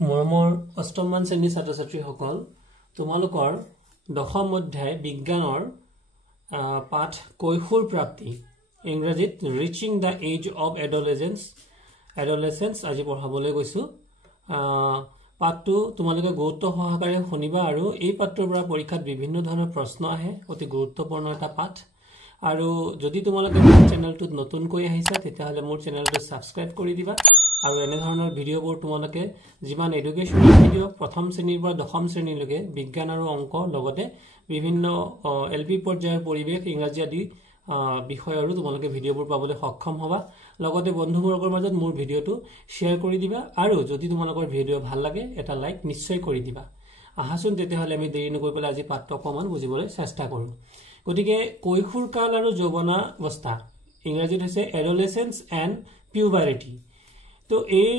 মৰমৰ অষ্টমমান শ্ৰেণীৰ ছাত্ৰ ছাত্ৰীসকল তোমালোকৰ দশম অধ্যায় বিজ্ঞানৰ পাঠ কৈশোৰ প্ৰাপ্তি ইংৰাজীত ৰিচিং দ্য এজ অফ এডলেসেন্স আজি পঢ়াবলৈ গৈছো পাঠটো তোমালোকে গুৰুত্ব সহকাৰে শুনিবা আৰু এই পাঠটোৰ পৰা পৰীক্ষাত বিভিন্ন ধৰণৰ প্ৰশ্ন আহে অতি গুৰুত্বপূৰ্ণ এটা পাঠ আৰু যদি তোমালোকে মোৰ চেনেলটোত নতুনকৈ আহিছা তেতিয়াহলে মোৰ চেনেলটো সাবস্ক্ৰাইব কৰি দিবা আৰু এনে ধৰণৰ ভিডিঅবোৰ তোমালোকে যিমান এডুকেশ্যনাল ভিডিঅ প্ৰথম শ্ৰেণীৰ পৰা দশম শ্ৰেণীলৈকে বিজ্ঞান আৰু অংক লগতে বিভিন্ন এলপি পৰ্যায়ৰ পৰিৱেশ ইংৰাজী আদি বিষয়ৰো তোমালোকে ভিডিঅবোৰ পাবলৈ সক্ষম হ'বা লগতে বন্ধুবৰ্গৰ মাজত মোৰ ভিডিঅটো শেয়াৰ কৰি দিবা আৰু যদি তোমালোকৰ ভিডিঅ ভাল লাগে এটা লাইক নিশ্চয় কৰি দিবা আহাচোন তেতিয়াহলে আমি দেৰি নকৰি পেলাই আজি পাঠটো অকমান বুজিবলৈ চেষ্টা কৰো গতিকে কৈশোৰ কাল আৰু যৌৱনাৱস্থা ইংৰাজীত হৈছে এডলেসেন্স এণ্ড পিউবাৰিটি তো এই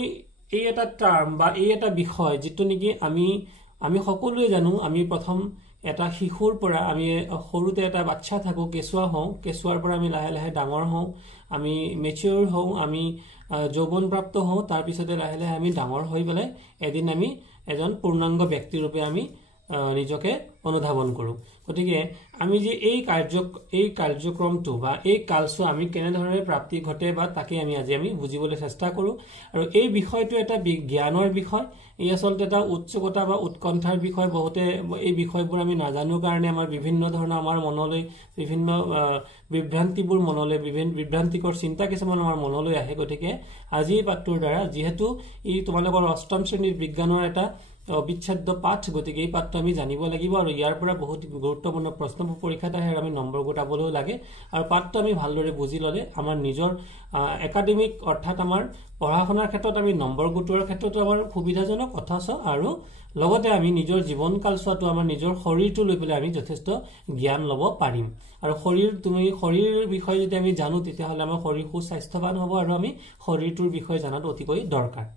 এটা টাৰ্ম বা এই এটা বিষয় যেটো নেকি আমি সকলোৱে জানো আমি প্ৰথম এটা শিশুৰ পৰা আমি সৰুতে এটা বাচ্চা থাকো কেঁচুৱা হওঁ কেঁচুৱাৰ পৰা আমি লাহে লাহে ডাঙৰ হওঁ আমি মেচিউৰ হওঁ আমি যৌৱন প্ৰাপ্ত হওঁ তাৰ পিছতে লাহে লাহে আমি ডাঙৰ হৈ গলে এদিন আমি এজন পূৰ্ণাংগ ব্যক্তি ৰূপে আমি নিজকে অনুধাৱন কৰো গতিকে আমি যে এই কাৰ্যক্ৰমটো বা এই কালছো আমি কেনে ধৰণে প্ৰাপ্তি ঘটে বা তাকে আমি বুজিবলৈ চেষ্টা কৰো আৰু এই বিষয়টো এটা জ্ঞানৰ বিষয় এই আসলতে এটা উৎসুকতা বা উৎকণ্ঠাৰ বিষয় বহুতে এই বিষয়বোৰ আমি নাজানো কাৰণে আমাৰ বিভিন্ন ধৰণৰ আমাৰ মনলৈ বিভিন্ন বিভ্ৰান্তিবোৰ মনলৈ বিভিন্ন বিভ্ৰান্তিকৰ চিন্তা কিছুমান আমাৰ মনলৈ আহে গতিকে আজি এই পাঠটোৰ দ্বাৰা যেহেতু এই তোমালোকৰ অষ্টম শ্ৰেণীৰ বিজ্ঞানৰ এটা অবিচ্ছেদ্য পাঠ গতিকে এই পাঠটো আমি জানিব লাগিব আৰু ইয়াৰ পৰা বহুত গুৰুত্বপূৰ্ণ প্ৰশ্ন পৰীক্ষাত আহে আমি নম্বৰ গোটাবলৈও লাগে আৰু পাঠটো আমি ভালদৰে বুজি ললে আমাৰ নিজৰ একাডেমিক অৰ্থাৎ আমাৰ পঢ়া-শুনাৰ ক্ষেত্ৰত আমি নম্বৰ গোটোৱাৰ ক্ষেত্ৰত আমাৰ সুবিধাজনক অথচ আৰু লগতে আমি নিজৰ জীৱন কালছোৱাটো আমাৰ নিজৰ শৰীৰটো লৈ পেলাই আমি যথেষ্ট জ্ঞান ল'ব পাৰিম আৰু শৰীৰৰ বিষয়ে যদি আমি জানো তেতিয়াহলে আমাৰ শৰীৰ সুস্বাস্থ্যৱান হ'ব আৰু আমি শৰীৰটোৰ বিষয়ে জানাটো অতিকৈ দৰকাৰ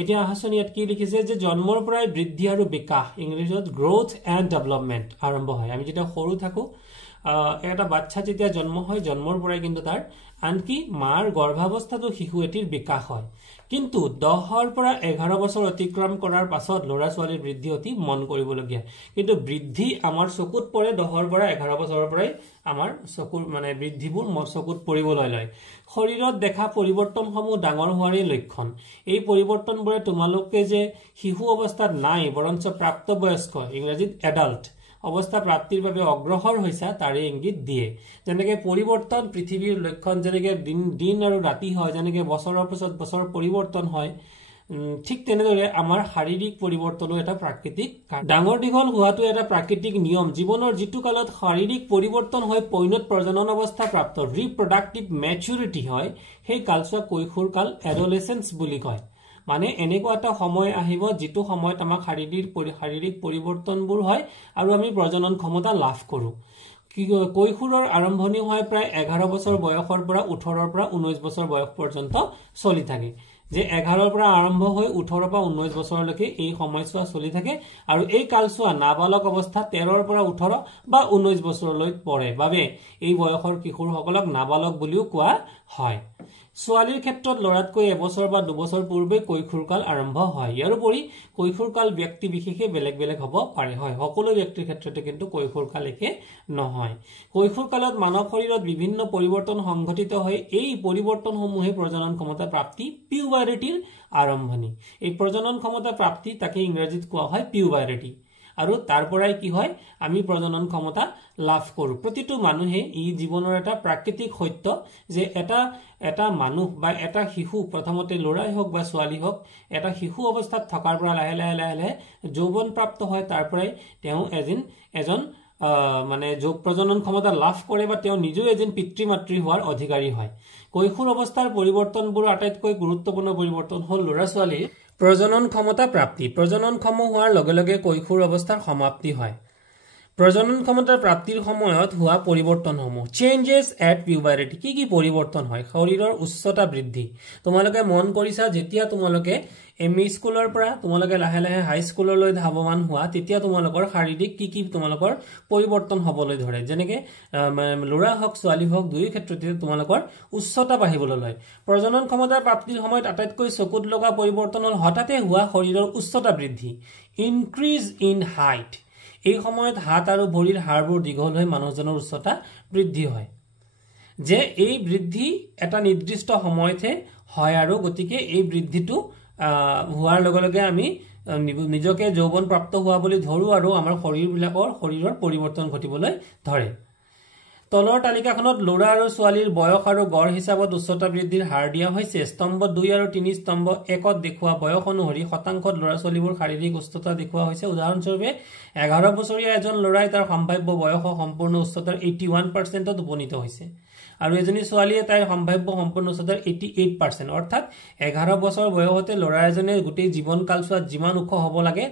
এতিয়া আহাচন ইয়াত কি লিখিছে যে জন্মৰ পৰাই বৃদ্ধি আৰু বিকাশ ইংৰাজীত গ্ৰোথ এণ্ড ডেভেলপমেন্ট আৰম্ভ হয় আমি যেতিয়া সৰু থাকো এটা বাচ্চা যেতিয়া জন্ম হয় জন্মৰ পৰাই কিন্তু তাৰ আনকি মাৰ গৰ্ভাৱস্থাটো শিশু এটিৰ বিকাশ হয় কিন্তু 10 পৰা 11 বছৰ অতিক্ৰম কৰাৰ পাছত লৰা ছোৱালীৰ বৃদ্ধি অতি মন কৰিবলগীয়া কিন্তু বৃদ্ধি আমাৰ চকুত পৰে 10 পৰা 11 বছৰৰ পৰাই আমাৰ চকুৰ মানে বৃদ্ধিবোৰ চকুত পৰিবলৈ লয় শৰীৰত দেখা পৰিৱৰ্তনসমূহ ডাঙৰ হোৱাৰে লক্ষণ এই পৰিৱৰ্তনবোৰে তোমালোকে যে শিশু অৱস্থাত নাই বৰঞ্চ প্ৰাপ্তবয়স্ক ইংৰাজীত এডাল্ট অৱস্থা প্ৰাপ্তিৰ বাবে অগ্ৰসৰ হৈছে তাৰে ইংগিত দিয়ে যেনেকৈ পৰিৱৰ্তন পৃথিৱীৰ লক্ষণ যেনেকৈ দিন আৰু ৰাতি হয় যেনেকৈ বছৰৰ পিছত বছৰ পৰিৱৰ্তন হয় ঠিক তেনেদৰে আমাৰ শাৰীৰিক পৰিৱৰ্তনো এটা প্ৰাকৃতিক ডাঙৰ দীঘল হোৱাটো এটা প্ৰাকৃতিক নিয়ম জীৱনৰ যিটো কালত শাৰীৰিক পৰিৱৰ্তন হয় পৈণত প্ৰজনন অৱস্থা প্ৰাপ্ত ৰিপ্ৰডাক্টিভ ম্যাচুৰিটি হয় সেই কালছোৱা কৈশোৰ কাল এডলেসেন্স বুলি কয় মানে এনেকুৱা এটা সময় আহিব যেটো সময়ত আমাৰ শাৰীৰিক পৰিৱৰ্তনবোৰ হয় আৰু আমি প্ৰজনন ক্ষমতা লাভ কৰো কৈশোৰৰ আৰম্ভণি হয় প্ৰায় 11 বছৰ বয়সৰ পৰা 18 পৰা 19 বছৰ বয়স পৰ্যন্ত চলি থাকে যে 11 পৰা আৰম্ভ হৈ 18 পৰা 19 বছৰলৈকে এই সময়ছোৱা চলি থাকে আৰু এই কালছোৱা নাবালক অৱস্থা 13 পৰা 18 বা 19 বছৰলৈ পৰে বাবে এই বয়সৰ কিশোৰসকলক নাবালক বুলিও কোৱা হয় ছোৱালীৰ ক্ষেত্ৰত লৰাতকৈ এবছৰ বা দুবছৰ পূৰ্বে কৈশোৰ কাল আৰম্ভ হয় ইয়াৰ উপৰি কৈশোৰ কাল ব্যক্তি বিশেষে বেলেগ বেলেগ হ'ব পাৰে হয় সকলো ব্যক্তিৰ ক্ষেত্ৰতে কিন্তু কৈশোৰ কাল একে নহয় কৈশোৰ কালত মানৱ শৰীৰত বিভিন্ন পৰিৱৰ্তন সংঘটিত হয় এই পৰিৱৰ্তনসমূহে প্ৰজনন ক্ষমতা প্ৰাপ্তি পিউবাৰিটিৰ আৰম্ভণি এই প্ৰজনন ক্ষমতা প্ৰাপ্তি তাকে ইংৰাজীত কোৱা হয় পিউবাৰিটি আৰু তাৰ পৰাই কি হয় আমি প্ৰজনন ক্ষমতা লাভ কৰো প্ৰতিটো মানুহে ই জীৱনৰ এটা প্ৰাকৃতিক সত্য যে এটা মানুহ বা এটা শিশু প্ৰথমতে লৰাই হোক বা ছোৱালী হোক এটা শিশু অৱস্থাত থকাৰ পৰা লাহে লাহে যৌৱন প্ৰাপ্ত হয় তাৰ পৰাই তেওঁ এজন মানে যোগ প্ৰজনন ক্ষমতা লাভ কৰে বা তেওঁ নিজে এজন পিতৃ মাতৃ হোৱাৰ অধিকাৰী হয় কৈশোৰ অৱস্থাৰ পৰিৱৰ্তনবোৰ আটাইতকৈ গুৰুত্বপূৰ্ণ পৰিৱৰ্তন হ'ল লৰা ছোৱালীৰ প্ৰজনন ক্ষমতা প্ৰাপ্তি প্ৰজনন ক্ষম হোৱাৰ লগে লগে কৈশোৰ অৱস্থাৰ সমাপ্তি হয় প্ৰজনন ক্ষমতাৰ প্ৰাপ্তিৰ সময়ত হোৱা পৰিৱৰ্তনসমূহ চেঞ্জেছ এট পিউবাৰিটি কি পৰিৱৰ্তন হয় শৰীৰৰ উচ্চতা বৃদ্ধি তোমালোকে মন কৰিছা যেতিয়া তোমালোকে এমই স্কুলৰ পৰা তোমালোকে লাহে লাহে হাই স্কুললৈ ধাৱমান হোৱা তেতিয়া তোমালোকৰ শাৰীৰিক কি তোমালোকৰ পৰিৱৰ্তন হ'বলৈ ধৰে যেনেকৈ ল'ৰা হওক ছোৱালী হওক দুই ক্ষেত্ৰতে তোমালোকৰ উচ্চতা বাঢ়িবলৈ লয় প্ৰজনন ক্ষমতাৰ প্ৰাপ্তিৰ সময়ত আটাইতকৈ চকুত লগা পৰিৱৰ্তন হ'ল হঠাতে হোৱা শৰীৰৰ উচ্চতা বৃদ্ধি ইনক্ৰিজ ইন হাইট এই সময়ত হাত আৰু ভৰিৰ হাড়বোৰ দীঘল হৈ মানুহজনৰ উচ্চতা বৃদ্ধি হয় যে এই বৃদ্ধি এটা নিৰ্দিষ্ট সময়তে হয় আৰু গতিকে এই বৃদ্ধিটো হোৱাৰ লগে লগে আমি নিজকে যৌৱন প্ৰাপ্ত হোৱা বুলি ধৰো আৰু আমাৰ শৰীৰৰ পৰিৱৰ্তন ঘটিবলৈ ধৰে তলৰ তালিকাখনত ল'ৰা আৰু ছোৱালীৰ বয়স আৰু গড় হিচাপত উচ্চতা বৃদ্ধিৰ হাৰ দিয়া হৈছে স্তম্ভ 2 আৰু 3 স্তম্ভ 1ত দেখুওৱা বয়স অনুসৰি শতাংশত ল'ৰা ছোৱালীবোৰ শাৰীৰিক উচ্চতা দেখুওৱা হৈছে উদাহৰণস্বৰূপে 11 বছৰীয়া এজন ল'ৰাই তাৰ সম্ভাৱ্য বয়সৰ সম্পূৰ্ণ উচ্চতাৰ 81%ত উপনীত হৈছে আৰু এজনী ছোৱালীয়ে তাইৰ সম্ভাৱ্য সম্পূৰ্ণ উচ্চতাৰ 88% অৰ্থাৎ 11 বছৰ বয়সতে ল'ৰা এজনে গোটেই জীৱন কালছোৱাত যিমান ওখ হ'ব লাগে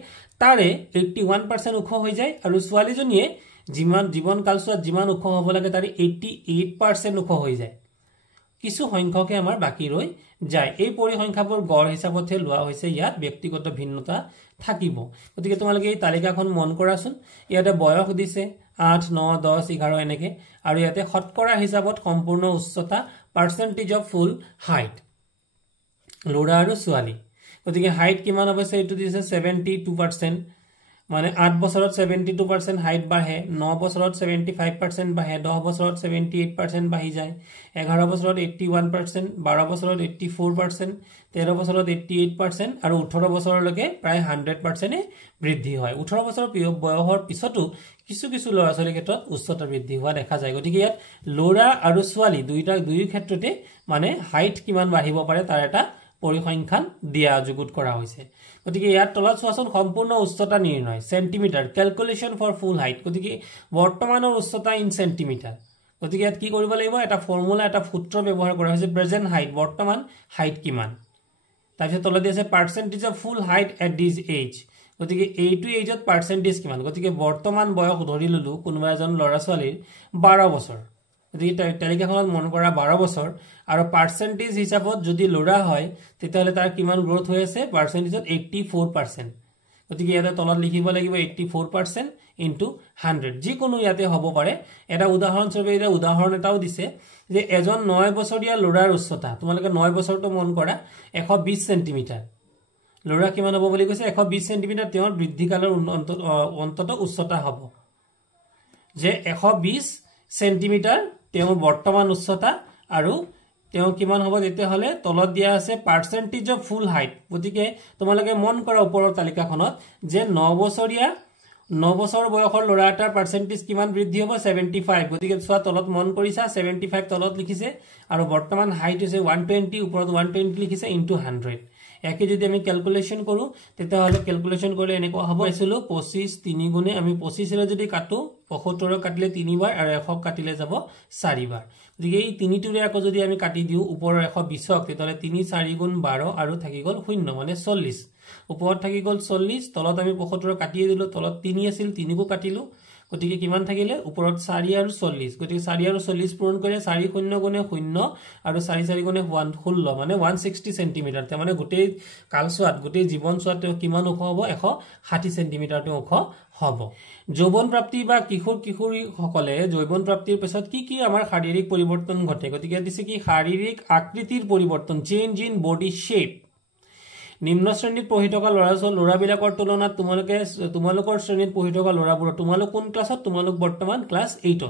তাৰে 81% ওখ হৈ যায় আৰু ছোৱালীজনীয়ে জীবন কালছোৱাত যিমান ওখ হ'ব লাগে তাৰে 88% ওখ হৈ যায় কিছু সংখ্যকে আমাৰ বাকি ৰৈ যায় এই পৰিসংখ্যাবোৰ গড় হিচাপতে লোৱা হৈছে ইয়াত ব্যক্তিগত ভিন্নতা থাকিব গতিকে তোমালোকে এই তালিকাখন মন কৰাচোন ইয়াতে বয়স দিছে 8 9 10 11 এনেকে আৰু ইয়াতে শতকৰা হিচাপত সম্পূৰ্ণ উচ্চতা পাৰ্চেন্টেজ অফ ফুল হাইট ল'ৰা আৰু ছোৱালী গতিকে হাইট কিমান হ'ব এইটো দিছে 72% মানে 8 বছৰত 72% হাইট বাঢ়ে 9 বছৰত 75% বাঢ়ে 10 বছৰত 78% বাঢ়ি যায় 11 বছৰত 81% 12 বছৰত 84% 13 বছৰত 88% আৰু 18 বছৰলৈকে প্ৰায় 100% বৃদ্ধি হয় 18 বছৰ বয়সৰ পিছতো কিছু ল'ৰা ছোৱালীৰ ক্ষেত্ৰত উচ্চতা বৃদ্ধি হোৱা দেখা যায় গতিকে ইয়াত ল'ৰা আৰু ছোৱালী দুই ক্ষেত্ৰতে মানে হাইট কিমান বাঢ়িব পাৰে তাৰ এটা পৰিসংখ্যান দিয়া যুগুত কৰা হৈছে গতিকে ইয়াত তলত চোৱাচোন সম্পূৰ্ণ উচ্চতা নিৰ্ণয় centimetre calculation for full height গতিকে বৰ্তমানৰ উচ্চতা ইন সেন্টিমিটাৰ গতিকে ইয়াত কি কৰিব লাগিব এটা ফৰ্মুলা এটা সূত্ৰ ব্যৱহাৰ কৰা হৈছে প্ৰেজেন্ট হাইট বৰ্তমান হাইট কিমান তাৰপিছত তলত দিছে percentage of full height at this age গতিকে এইটো এজত পাৰ্চেন্টেজ কিমান গতিকে বৰ্তমান বয়স ধৰি ললো কোনোবা এজন ল'ৰা ছোৱালীৰ 12 বছৰ গতিকে তালিকাখনত মন কৰা 12 বছৰ আৰু পাৰ্চেন্টেজ হিচাপত যদি ল'ৰা হয় তেতিয়াহলে তাৰ কিমান গ্ৰোথ হৈ আছে পাৰ্চেন্টেজত 84% গতিকে ইয়াতে তলত লিখিব লাগিব 84% ইনটু 100 যি কোনো ইয়াতে হ'ব পাৰে এটা উদাহৰণ স্বৰূপে এটা উদাহৰণ এটাও দিছে যে এজন 9 বছৰীয়া ল'ৰাৰ উচ্চতা তোমালোকে 9 বছৰটো মন কৰা 120 সেন্টিমিটাৰ ল'ৰা কিমান হ'ব বুলি কৈছে 120 সেন্টিমিটাৰ তেওঁৰ বৃদ্ধিকালৰ অন্তত উচ্চতা হ'ব যে 120 সেন্টিমিটাৰ তেওঁৰ বৰ্তমান উচ্চতা আৰু তেওঁ কিমান হ'ব তেতিয়া হলে তলত দিয়া আছে পাৰ্চেন্টেজ অফ ফুল হাইট গতিকে তোমালোকে মন কৰা ওপৰৰ তালিকাখনত যে 9 বছৰ বয়সৰ ল'ৰা এটাৰ পাৰ্চেন্টেজ কিমান বৃদ্ধি হ'ব 75 গতিকে সোৱা তলত মন কৰিছা 75 তলত লিখিছে আৰু বৰ্তমান হাইট হৈছে 120 ওপৰত 120 লিখিছে ইনটু 100 একে যদি আমি ক্যালকুলেশন কৰো তেতিয়া হলে ক্যালকুলেশন কৰিলে এনেকুৱা হ'ব আছিলো 25 3 গুণে আমি 25 ৰে যদি কাটো 75 কাটিলে 3 বাৰ আৰু 100 কাটিলে যাব 4 বাৰ গতিকে এই তিনিটোৰে আকৌ যদি আমি কাটি দিও ওপৰৰ 120ক তেতিয়াহলে 3 4 গুণ 12 আৰু থাকি গল 0 মানে 40 ওপৰত থাকি গল 40 তলত আমি 75 কাটিয়ে দিলো তলত 3 আছিল 3 কো কাটিলো গতিকে কিমান থাকিলে ওপৰত 4 আৰু 40 গতিকে 4 আৰু 40 পূৰণ কৰিলে 4 0 গুণে 0 আৰু 4 4 গুণে 16 মানে 160 সেন্টিমিটাৰ তে মানে গোটেই কালছোৱাত গোটেই জীৱন ছোৱাত কিমান ওখ হ'ব 160 সেন্টিমিটাৰ তে ওখ হ'ব যৌৱন প্ৰাপ্তি বা কিশোৰী সকলে যৌৱন প্ৰাপ্তিৰ পিছত কি আমাৰ শাৰীৰিক পৰিৱৰ্তন ঘটে গতিকে দিছে কি শাৰীৰিক আকৃতিৰ পৰিৱৰ্তন চেঞ্জ ইন বডি শেপ নিম্ন শ্ৰেণীত পঢ়ি থকা ল'ৰাবিলাকৰ তুলনাত তোমালোকৰ শ্ৰেণীত পঢ়ি থকা ল'ৰাবোৰ তোমালোক কোন ক্লাছত তোমালোক বৰ্তমান ক্লাছ 8ত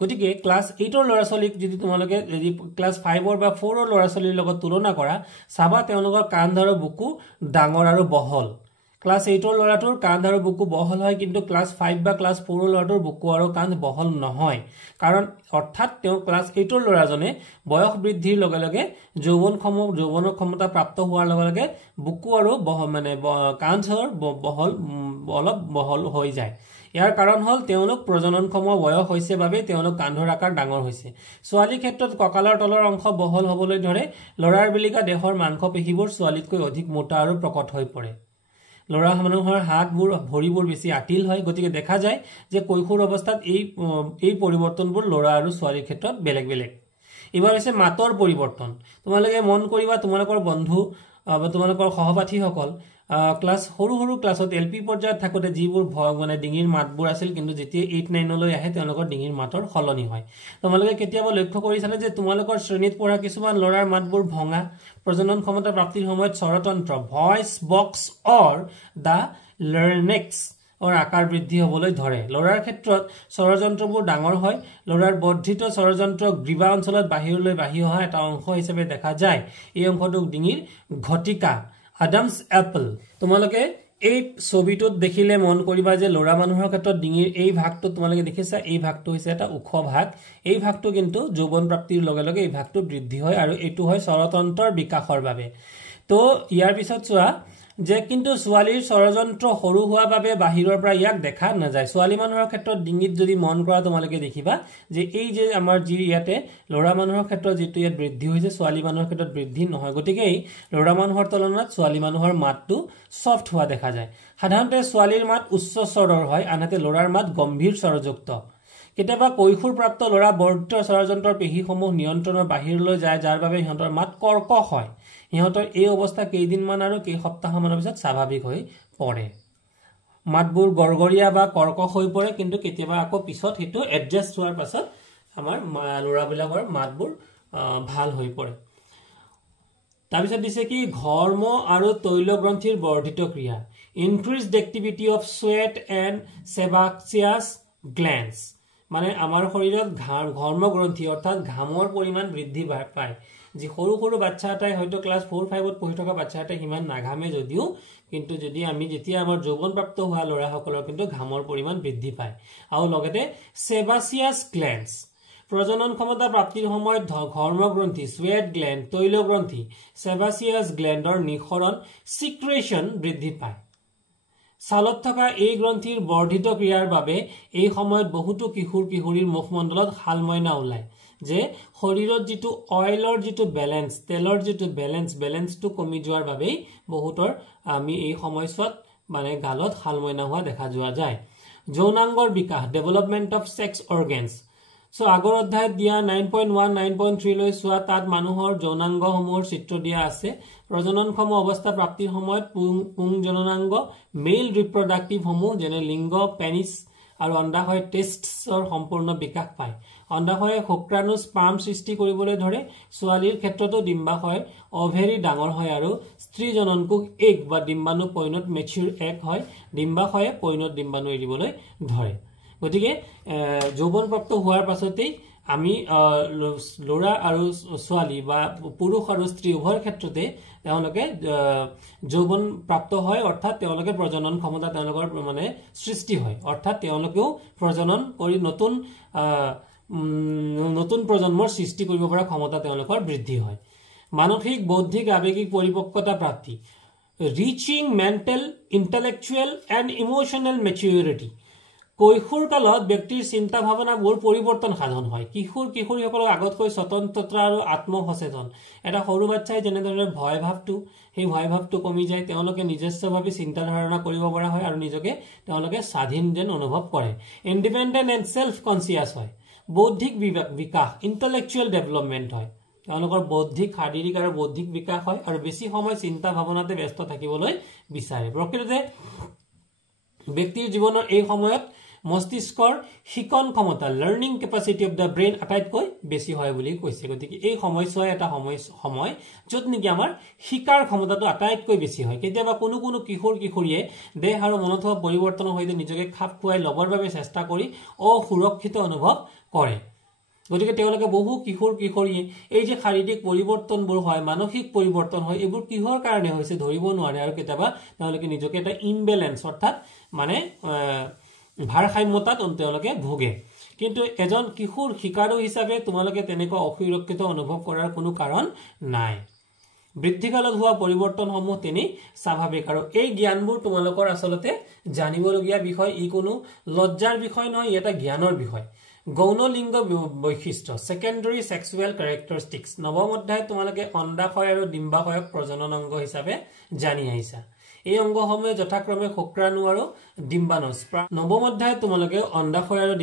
গতিকে ক্লাছ 8ৰ ল'ৰা ছোৱালীক যদি তোমালোকে ক্লাছ 5 বা 4ৰ ল'ৰা ছোৱালীৰ লগত তুলনা কৰা চাবা তেওঁলোকৰ কান্ধ আৰু বুকু ডাঙৰ আৰু বহল ক্লাছ 8ৰ ল'ৰাটোৰ কান্ধ আৰু বুকু বহল হয় কিন্তু ক্লাছ 5 বা ক্লাছ 4ৰ ল'ৰাটোৰ বুকু আৰু কান্ধ বহল নহয় কাৰণ অৰ্থাৎ তেওঁ ক্লাছ 8ৰ ল'ৰাজনে বয়স বৃদ্ধিৰ লগে লগে যৌৱনৰ ক্ষমতা প্ৰাপ্ত হোৱাৰ লগে লগে বুকু আৰু মানে কান্ধৰ অলপ বহল হৈ যায় ইয়াৰ কাৰণ হল তেওঁলোক প্ৰজননক্ষম বয়স হৈছে বাবে তেওঁলোক কান্ধৰ আকাৰ ডাঙৰ হৈছে ছোৱালীৰ ক্ষেত্ৰত কঁকালৰ তলৰ অংশ বহল হ'বলৈ ধৰে ল'ৰাৰ বিলিকা দেহৰ মাংসপেশীবোৰ ছোৱালীতকৈ অধিক মোটা আৰু প্ৰকট হৈ পৰে লৰা মানুহৰ হাতবোৰ ভৰিবোৰ বেছি আটিল হয় গতিকে দেখা যায় যে কৈশোৰ অৱস্থাত এই পৰিৱৰ্তনবোৰ লৰা আৰু ছোৱালীৰ ক্ষেত্ৰত বেলেগ বেলেগ এবাৰ হৈছে মাতৰ পৰিৱৰ্তন তোমালোকে মন কৰিবা তোমালোকৰ বন্ধু বা তোমালোকৰ সহপাঠীসকল ক্লাছ সৰু সৰু ক্লাছত এলপি পৰ্যায়ত থাকোতে যিবোৰ মানে ডিঙিৰ মাতবোৰ আছিল কিন্তু যেতিয়া 8-9 লৈ আহে তেওঁলোকৰ ডিঙিৰ মাতৰ সলনি হয় তোমালোকে কেতিয়াবা লক্ষ্য কৰিছানে যে তোমালোকৰ শ্ৰেণীত পঢ়া কিছুমান লৰাৰ মাতবোৰ ভঙা প্ৰজনন ক্ষমতা প্ৰাপ্তিৰ সময়ত স্বৰতন্ত্ৰ ভয়েস বক্স অৰ দা লাৰ্নেক্স और आकार বৃদ্ধি হ'বলৈ ধৰে লৰাৰ ক্ষেত্ৰত স্বৰযন্ত্ৰবোৰ ডাঙৰ হয় লৰাৰ বৰ্ধিত স্বৰযন্ত্ৰ গ্ৰীবা অঞ্চলত বাহিৰলৈ বাহি অহা এটা অংশ হিচাপে দেখা যায় এই অংশটোক ডিঙিৰ ঘটিকা আডামছ এপল তোমালোকে এই ছবিটোত দেখিলে মন কৰিবা যে লৰা মানুহৰ ক্ষেত্ৰত ডিঙিৰ এই ভাগটো তোমালোকে দেখিছা এই ভাগটো হৈছে এটা ওখ ভাগ এই ভাগটো কিন্তু যৌৱন প্ৰাপ্তিৰ লগে লগে এই ভাগটো বৃদ্ধি হয় আৰু এটো হয় স্বৰতন্ত্ৰৰ বিকাশৰ বাবে তো ইয়াৰ পিছত চোৱা যে কিন্তু ছোৱালীৰ স্বৰযন্ত্ৰ সৰু হোৱা বাবে বাহিৰৰ পৰা ইয়াক দেখা নাযায় ছোৱালী মানুহৰ ক্ষেত্ৰত ডিঙিত যদি মন কৰা তোমালোকে দেখিবা যে এই যে আমাৰ যি ইয়াতে লৰা মানুহৰ ক্ষেত্ৰত যেটো ইয়াত বৃদ্ধি হৈছে ছোৱালী মানুহৰ ক্ষেত্ৰত বৃদ্ধি নহয় গতিকে এই লৰা মানুহৰ তুলনাত ছোৱালী মানুহৰ মাতটো সফট হোৱা দেখা যায় সাধাৰণতে ছোৱালীৰ মাত উচ্চ স্বৰৰ হয় আনহাতে লৰাৰ মাত গম্ভীৰ স্বৰযুক্ত কেতিয়াবা কৈশোৰ প্ৰাপ্ত লৰা বৰ্ধিত স্বৰযন্ত্ৰৰ পেশীসমূহ নিয়ন্ত্ৰণৰ বাহিৰলৈ যায় যাৰ বাবে ইহঁতৰ মাত কৰ্কশ হয় ইহঁতৰ এই অৱস্থা কেইদিনমান আৰু কেই সপ্তাহমানৰ পিছত স্বাভাৱিক হৈ পৰে মাতবোৰ গৰগৰীয়া বা কৰ্কশ হৈ পৰে কিন্তু কেতিয়াবা আকৌ পিছত হেতু এডজাস্ট হোৱাৰ পাছত আমাৰ লৰাবিলাকৰ মাতবোৰ ভাল হৈ পৰে তাৰ পিছত দিছে কি ঘৰ্ম আৰু তৈল গ্ৰন্থিৰ বৰ্ধিত ক্ৰিয়া increased activity of sweat and sebaceous glands মানে আমাৰ শৰীৰত ঘৰ্ম গ্ৰন্থি অৰ্থাৎ ঘামৰ পৰিমাণ বৃদ্ধি পায় যে সৰু সৰু বাচ্চা এটাই হয়তো ক্লাছ 4-5 ত পঢ়ি থকা বাচ্চা এটাই হিমান নাঘামে যদিও কিন্তু যদি আমি যেতিয়া আমাৰ যৌৱন প্ৰাপ্ত হোৱা লৰাসকলৰ কিন্তু ঘামৰ পৰিমাণ বৃদ্ধি পায় আৰু লগতে সেবাসিয়াছ গ্ল্যান্ডস প্ৰজনন ক্ষমতা প্ৰাপ্তিৰ সময়ত ঘৰ্ম গ্ৰন্থি সোয়েট গ্ল্যান্ড তৈল গ্ৰন্থি সেবাসিয়াছ গ্ল্যান্ডৰ নিঃসৰণ সিক্ৰেশন বৃদ্ধি পায় সালত থকা এই গ্ৰন্থিৰ বৰ্ধিত ক্ৰিয়াৰ বাবে এই সময়ত বহুতো কিশোৰ কিশোৰীৰ মুখমণ্ডলত হালমইনা ওলায় যে শৰীৰত যেটো অয়েলৰ যেটো ব্যালেন্স তেলৰ যেটো ব্যালেন্সটো কমি যোৱাৰ বাবে বহুতৰ আমি এই সময়ছোৱাত মানে গালত হালমইনা হোৱা দেখা যোৱা যায় যৌনাংগৰ বিকাশ ডেভেলপমেন্ট অফ সেক্স অৰ্গানছ সো আগৰ অধ্যায়ত দিয়া 9.1 9.3 লৈ সোৱা তাত মানুহৰ যৌনাংগসমূহৰ চিত্ৰ দিয়া আছে প্ৰজননক্ষম অৱস্থা প্ৰাপ্তিৰ সময়ত পুং জননাংগ মেল ৰিপ্ৰডাক্টিভ সমূহ যেনে লিংগ পেনিস আৰু অন্ডাশয় টেষ্টছৰ সম্পূৰ্ণ বিকাশ পায় অন্ডাশয়ে শুক্ৰাণু স্পাৰ্ম সৃষ্টি কৰিবলৈ ধৰে ছোৱালীৰ ক্ষেত্ৰতো ডিম্বাশয় অভেৰি ডাঙৰ হয় আৰু স্ত্ৰী জননকোষ এগ বা ডিম্বাণু পৈণত মেচিউৰ এগ হয় ডিম্বাশয়ে পৈণত ডিম্বাণু এৰিবলৈ ধৰে গতিকে যৌৱনপ্ৰাপ্ত হোৱাৰ পাছতেই আমি লৰা আৰু ছোৱালী বা পুৰুষ আৰু স্ত্ৰী উভয় ক্ষেত্ৰতে তেওঁলোকে যৌৱন প্ৰাপ্ত হয় অৰ্থাৎ তেওঁলোকে প্ৰজনন ক্ষমতা তেওঁলোকৰ মানে সৃষ্টি হয় অৰ্থাৎ তেওঁলোকেও প্ৰজনন কৰি নতুন প্ৰজন্মৰ সৃষ্টি কৰিব পৰা ক্ষমতা তেওঁলোকৰ বৃদ্ধি হয় মানসিক বৌদ্ধিক আবেগিক পৰিপক্কতা প্ৰাপ্তি reaching mental intellectual and emotional maturity কৈশোৰ কালত ব্যক্তিৰ চিন্তা ভাৱনাবোৰ পৰিৱৰ্তন সাধন হয় কিশোৰ কিশোৰীসকলক আগতকৈ স্বতন্ত্ৰতা আৰু আত্মসচেতন এটা সৰু বাচ্চাই যেনেদৰে ভয় ভাৱটো সেই ভয় ভাৱটো কমি যায় তেওঁলোকে নিজস্বভাৱে চিন্তা ধাৰণা কৰিব পৰা হয় আৰু নিজকে তেওঁলোকে স্বাধীন যেন অনুভৱ কৰে ইন্ডিপেন্ডেন্ট এণ্ড সেল্ফ কনসিয়াস হয় বৌদ্ধিক বিকাশ ইন্টেলেকচুৱেল ডেভেলপমেন্ট হয় তেওঁলোকৰ বৌদ্ধিক শাৰীৰিক আৰু বৌদ্ধিক বিকাশ হয় আৰু বেছি সময় চিন্তা ভাৱনাতে ব্যস্ত থাকিবলৈ বিচাৰে প্ৰকৃততে ব্যক্তিৰ জীৱনৰ এই সময়ত মস্তিষ্কৰ শিকন ক্ষমতা learning capacity of the brain আটাইতকৈ বেছি হয় বুলি কৈছে গতিকে এই সময়ছোৱা এটা সময় যত নেকি আমাৰ শিকাৰ ক্ষমতাটো আটাইতকৈ বেছি হয় কেতিয়াবা কোনো কিশোৰ কিশোৰীয়ে দেহ আৰু মনত হোৱা পৰিৱৰ্তনৰ সৈতে নিজকে খাপ খুৱাই ল'বৰ বাবে চেষ্টা কৰি অসুৰক্ষিত অনুভৱ কৰে গতিকে তেওঁলোকে বহু কিশোৰ কিশোৰীয়ে এই যে শাৰীৰিক পৰিৱৰ্তনবোৰ হয় মানসিক পৰিৱৰ্তন হয় এইবোৰ কিহৰ কাৰণে হৈছে ধৰিব নোৱাৰে আৰু কেতিয়াবা তেওঁলোকে নিজকে এটা ইমবেলেন্স অৰ্থাৎ মানে ভাৰসাম্যতাত তেওঁলোকে ভোগে কিন্তু এজন কিশোৰ শিকাৰু হিচাপে তোমালোকে তেনেকুৱা অসুৰক্ষিত অনুভৱ কৰাৰ কোনো কাৰণ নাই বৃদ্ধিকালত হোৱা পৰিৱৰ্তনসমূহ তিনি স্বাভাৱিক আৰু এই জ্ঞানবোৰ তোমালোকৰ আসলতে জানিবলগীয়া বিষয় ই কোনো লজ্জাৰ বিষয় নহয় এটা জ্ঞানৰ বিষয় গৌণ লিংগ বৈশিষ্ট্য সেকেন্ডাৰী সেক্সুৱেল ক্যাৰেক্টাৰিষ্টিক্স নৱম অধ্যায় তোমালোকে অন্ডাশয় আৰু ডিম্বাশয়ক প্ৰজনন অংগ হিচাপে জানি আহিছা এই অংগসমূহে যথাক্ৰমে শুক্ৰাণু আৰু ডিম্বাণু নৱম অধ্যায়ত তোমালোকে অণ্ডাশয় আৰু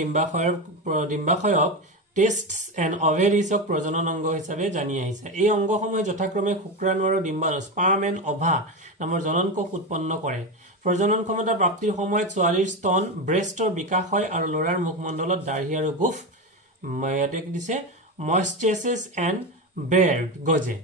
ডিম্বাশয়ক টেস্টস এণ্ড অভেৰিছক প্ৰজনন অংগ হিচাপে জানি আহিছে এই অংগসমূহে যথাক্ৰমে শুক্ৰাণু আৰু ডিম্বাণু স্পাৰ্ম এণ্ড অভা নামৰ জননকোষ উৎপন্ন কৰে প্ৰজনন ক্ষমতা প্ৰাপ্তিৰ সময়ত ছোৱালীৰ স্তন ব্ৰেষ্টৰ বিকাশ হয় আৰু ল'ৰাৰ মুখমণ্ডলত দাঢ়ি আৰু গোফ ইয়াতে দিছে ময়েষ্টেচিছ এণ্ড বেয়াৰ্ড গজে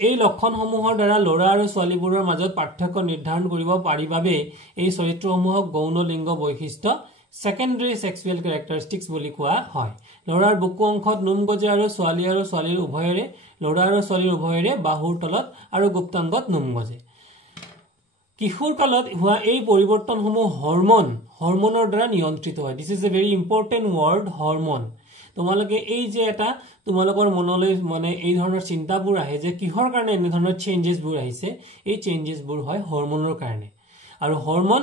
এই লক্ষণসমূহৰ দ্বাৰা ল'ৰা আৰু ছোৱালীবোৰৰ মাজত পাৰ্থক্য নিৰ্ধাৰণ কৰিব পাৰি বাবে এই চৰিত্ৰসমূহক গৌণ লিংগ বৈশিষ্ট্য সেকেন্ডাৰী সেক্সুৱেল ক্যাৰেক্টাৰিষ্টিক্স বুলি কোৱা হয় ল'ৰাৰ বুকু অংশত নোম গজে আৰু ছোৱালীৰ উভয়ৰে ল'ৰা আৰু ছোৱালীৰ উভয়ৰে বাহুৰ তলত আৰু গুপ্তাংগত নোম গজে কিশোৰ কালত হোৱা এই পৰিৱৰ্তনসমূহ হৰমনৰ দ্বাৰা নিয়ন্ত্ৰিত হয় this is a very important word hormone তোমালোকে এই যে এটা তোমালোকৰ মনলৈ মানে এই ধৰণৰ চিন্তাবোৰ আহে যে কিহৰ কাৰণে এনে ধৰণৰ চেঞ্জেছবোৰ আহিছে এই চেঞ্জেছবোৰ হয় হৰমনৰ কাৰণে আৰু হৰমন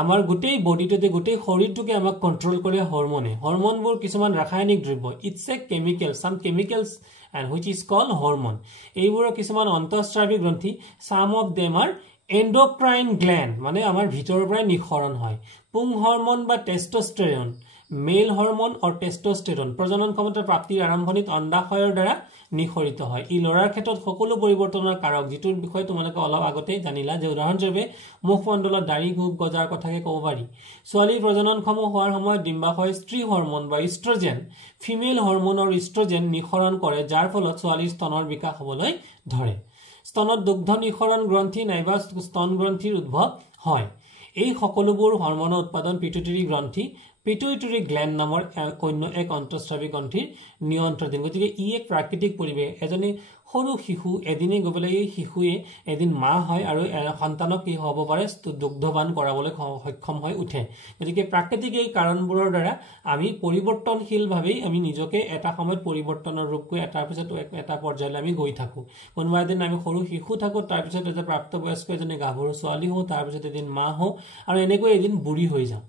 আমাৰ গোটেই বডিটোতে গোটেই শৰীৰটোকে আমাক কন্ট্ৰোল কৰে হৰমনবোৰ কিছুমান ৰাসায়নিক দ্ৰব্য it's a chemical some chemicals and which is called hormone এইবোৰৰ কিছুমান অন্তঃস্ৰাৱী গ্ৰন্থি some of them are endocrine gland মানে আমাৰ ভিতৰৰ পৰা নিখৰণ হয় পুং হৰমন বা টেস্টোস্টেৰন মেল হৰমন অৰ টেস্টোস্টেৰন প্ৰজনন ক্ষমতাৰ প্ৰাপ্তিৰ আৰম্ভণিত অণ্ডাশয়ৰ দ্বাৰা নিখৰিত হয় ই লৰাৰ ক্ষেত্ৰত সকলো পৰিৱৰ্তনৰ কাৰক যিটোৰ বিষয়ে তোমালোকে অলপ আগতেই জানিলা যে উদাহৰণস্বৰূপে মুখমণ্ডলত দাঢ়ি গোপ গজাৰ কথাকে ক'ব পাৰি ছোৱালীৰ প্ৰজননক্ষম হোৱাৰ সময়ত ডিম্বাশয় স্ত্ৰী হৰমন বা ইষ্ট্ৰজেন ফিমেল হৰমনৰ ইষ্ট্ৰজেন নিখৰণ কৰে যাৰ ফলত ছোৱালীৰ স্তনৰ বিকাশ হ'বলৈ ধৰে স্তনত দুগ্ধ নিখৰণ গ্ৰন্থি নাইবা স্তন গ্ৰন্থিৰ উদ্ভৱ হয় এই সকলোবোৰ হৰমনৰ উৎপাদন পিটুইটাৰী গ্ৰন্থি পিটুইটাৰী গ্ল্যান্ড নামৰ অন্য এক অন্তঃস্ৰাৱী গ্ৰন্থিৰ নিয়ন্ত্ৰণাধীন গতিকে ই এক প্ৰাকৃতিক পৰিৱেশ এজনী সৰু শিশু এদিনে গবলৈ এই শিশুৱে এদিন মা হয় আৰু সন্তানক কি হ'ব পাৰে দুগ্ধবান কৰাবলৈ সক্ষম হৈ উঠে গতিকে প্ৰাকৃতিক এই কাৰণবোৰৰ দ্বাৰা আমি পৰিৱৰ্তনশীলভাৱে আমি নিজকে এটা সময়ত পৰিৱৰ্তনৰ ৰূপ কৰি এটাৰ পিছত এটা পৰ্যায়লৈ আমি গৈ থাকো কোনোবা এদিন আমি সৰু শিশু থাকো তাৰ পিছত এটা প্ৰাপ্তবয়স্ক এজনী গাভৰু ছোৱালী হওঁ তাৰ পিছত এদিন মা হওঁ আৰু এনেকৈ এদিন বুঢ়ী হৈ যাওঁ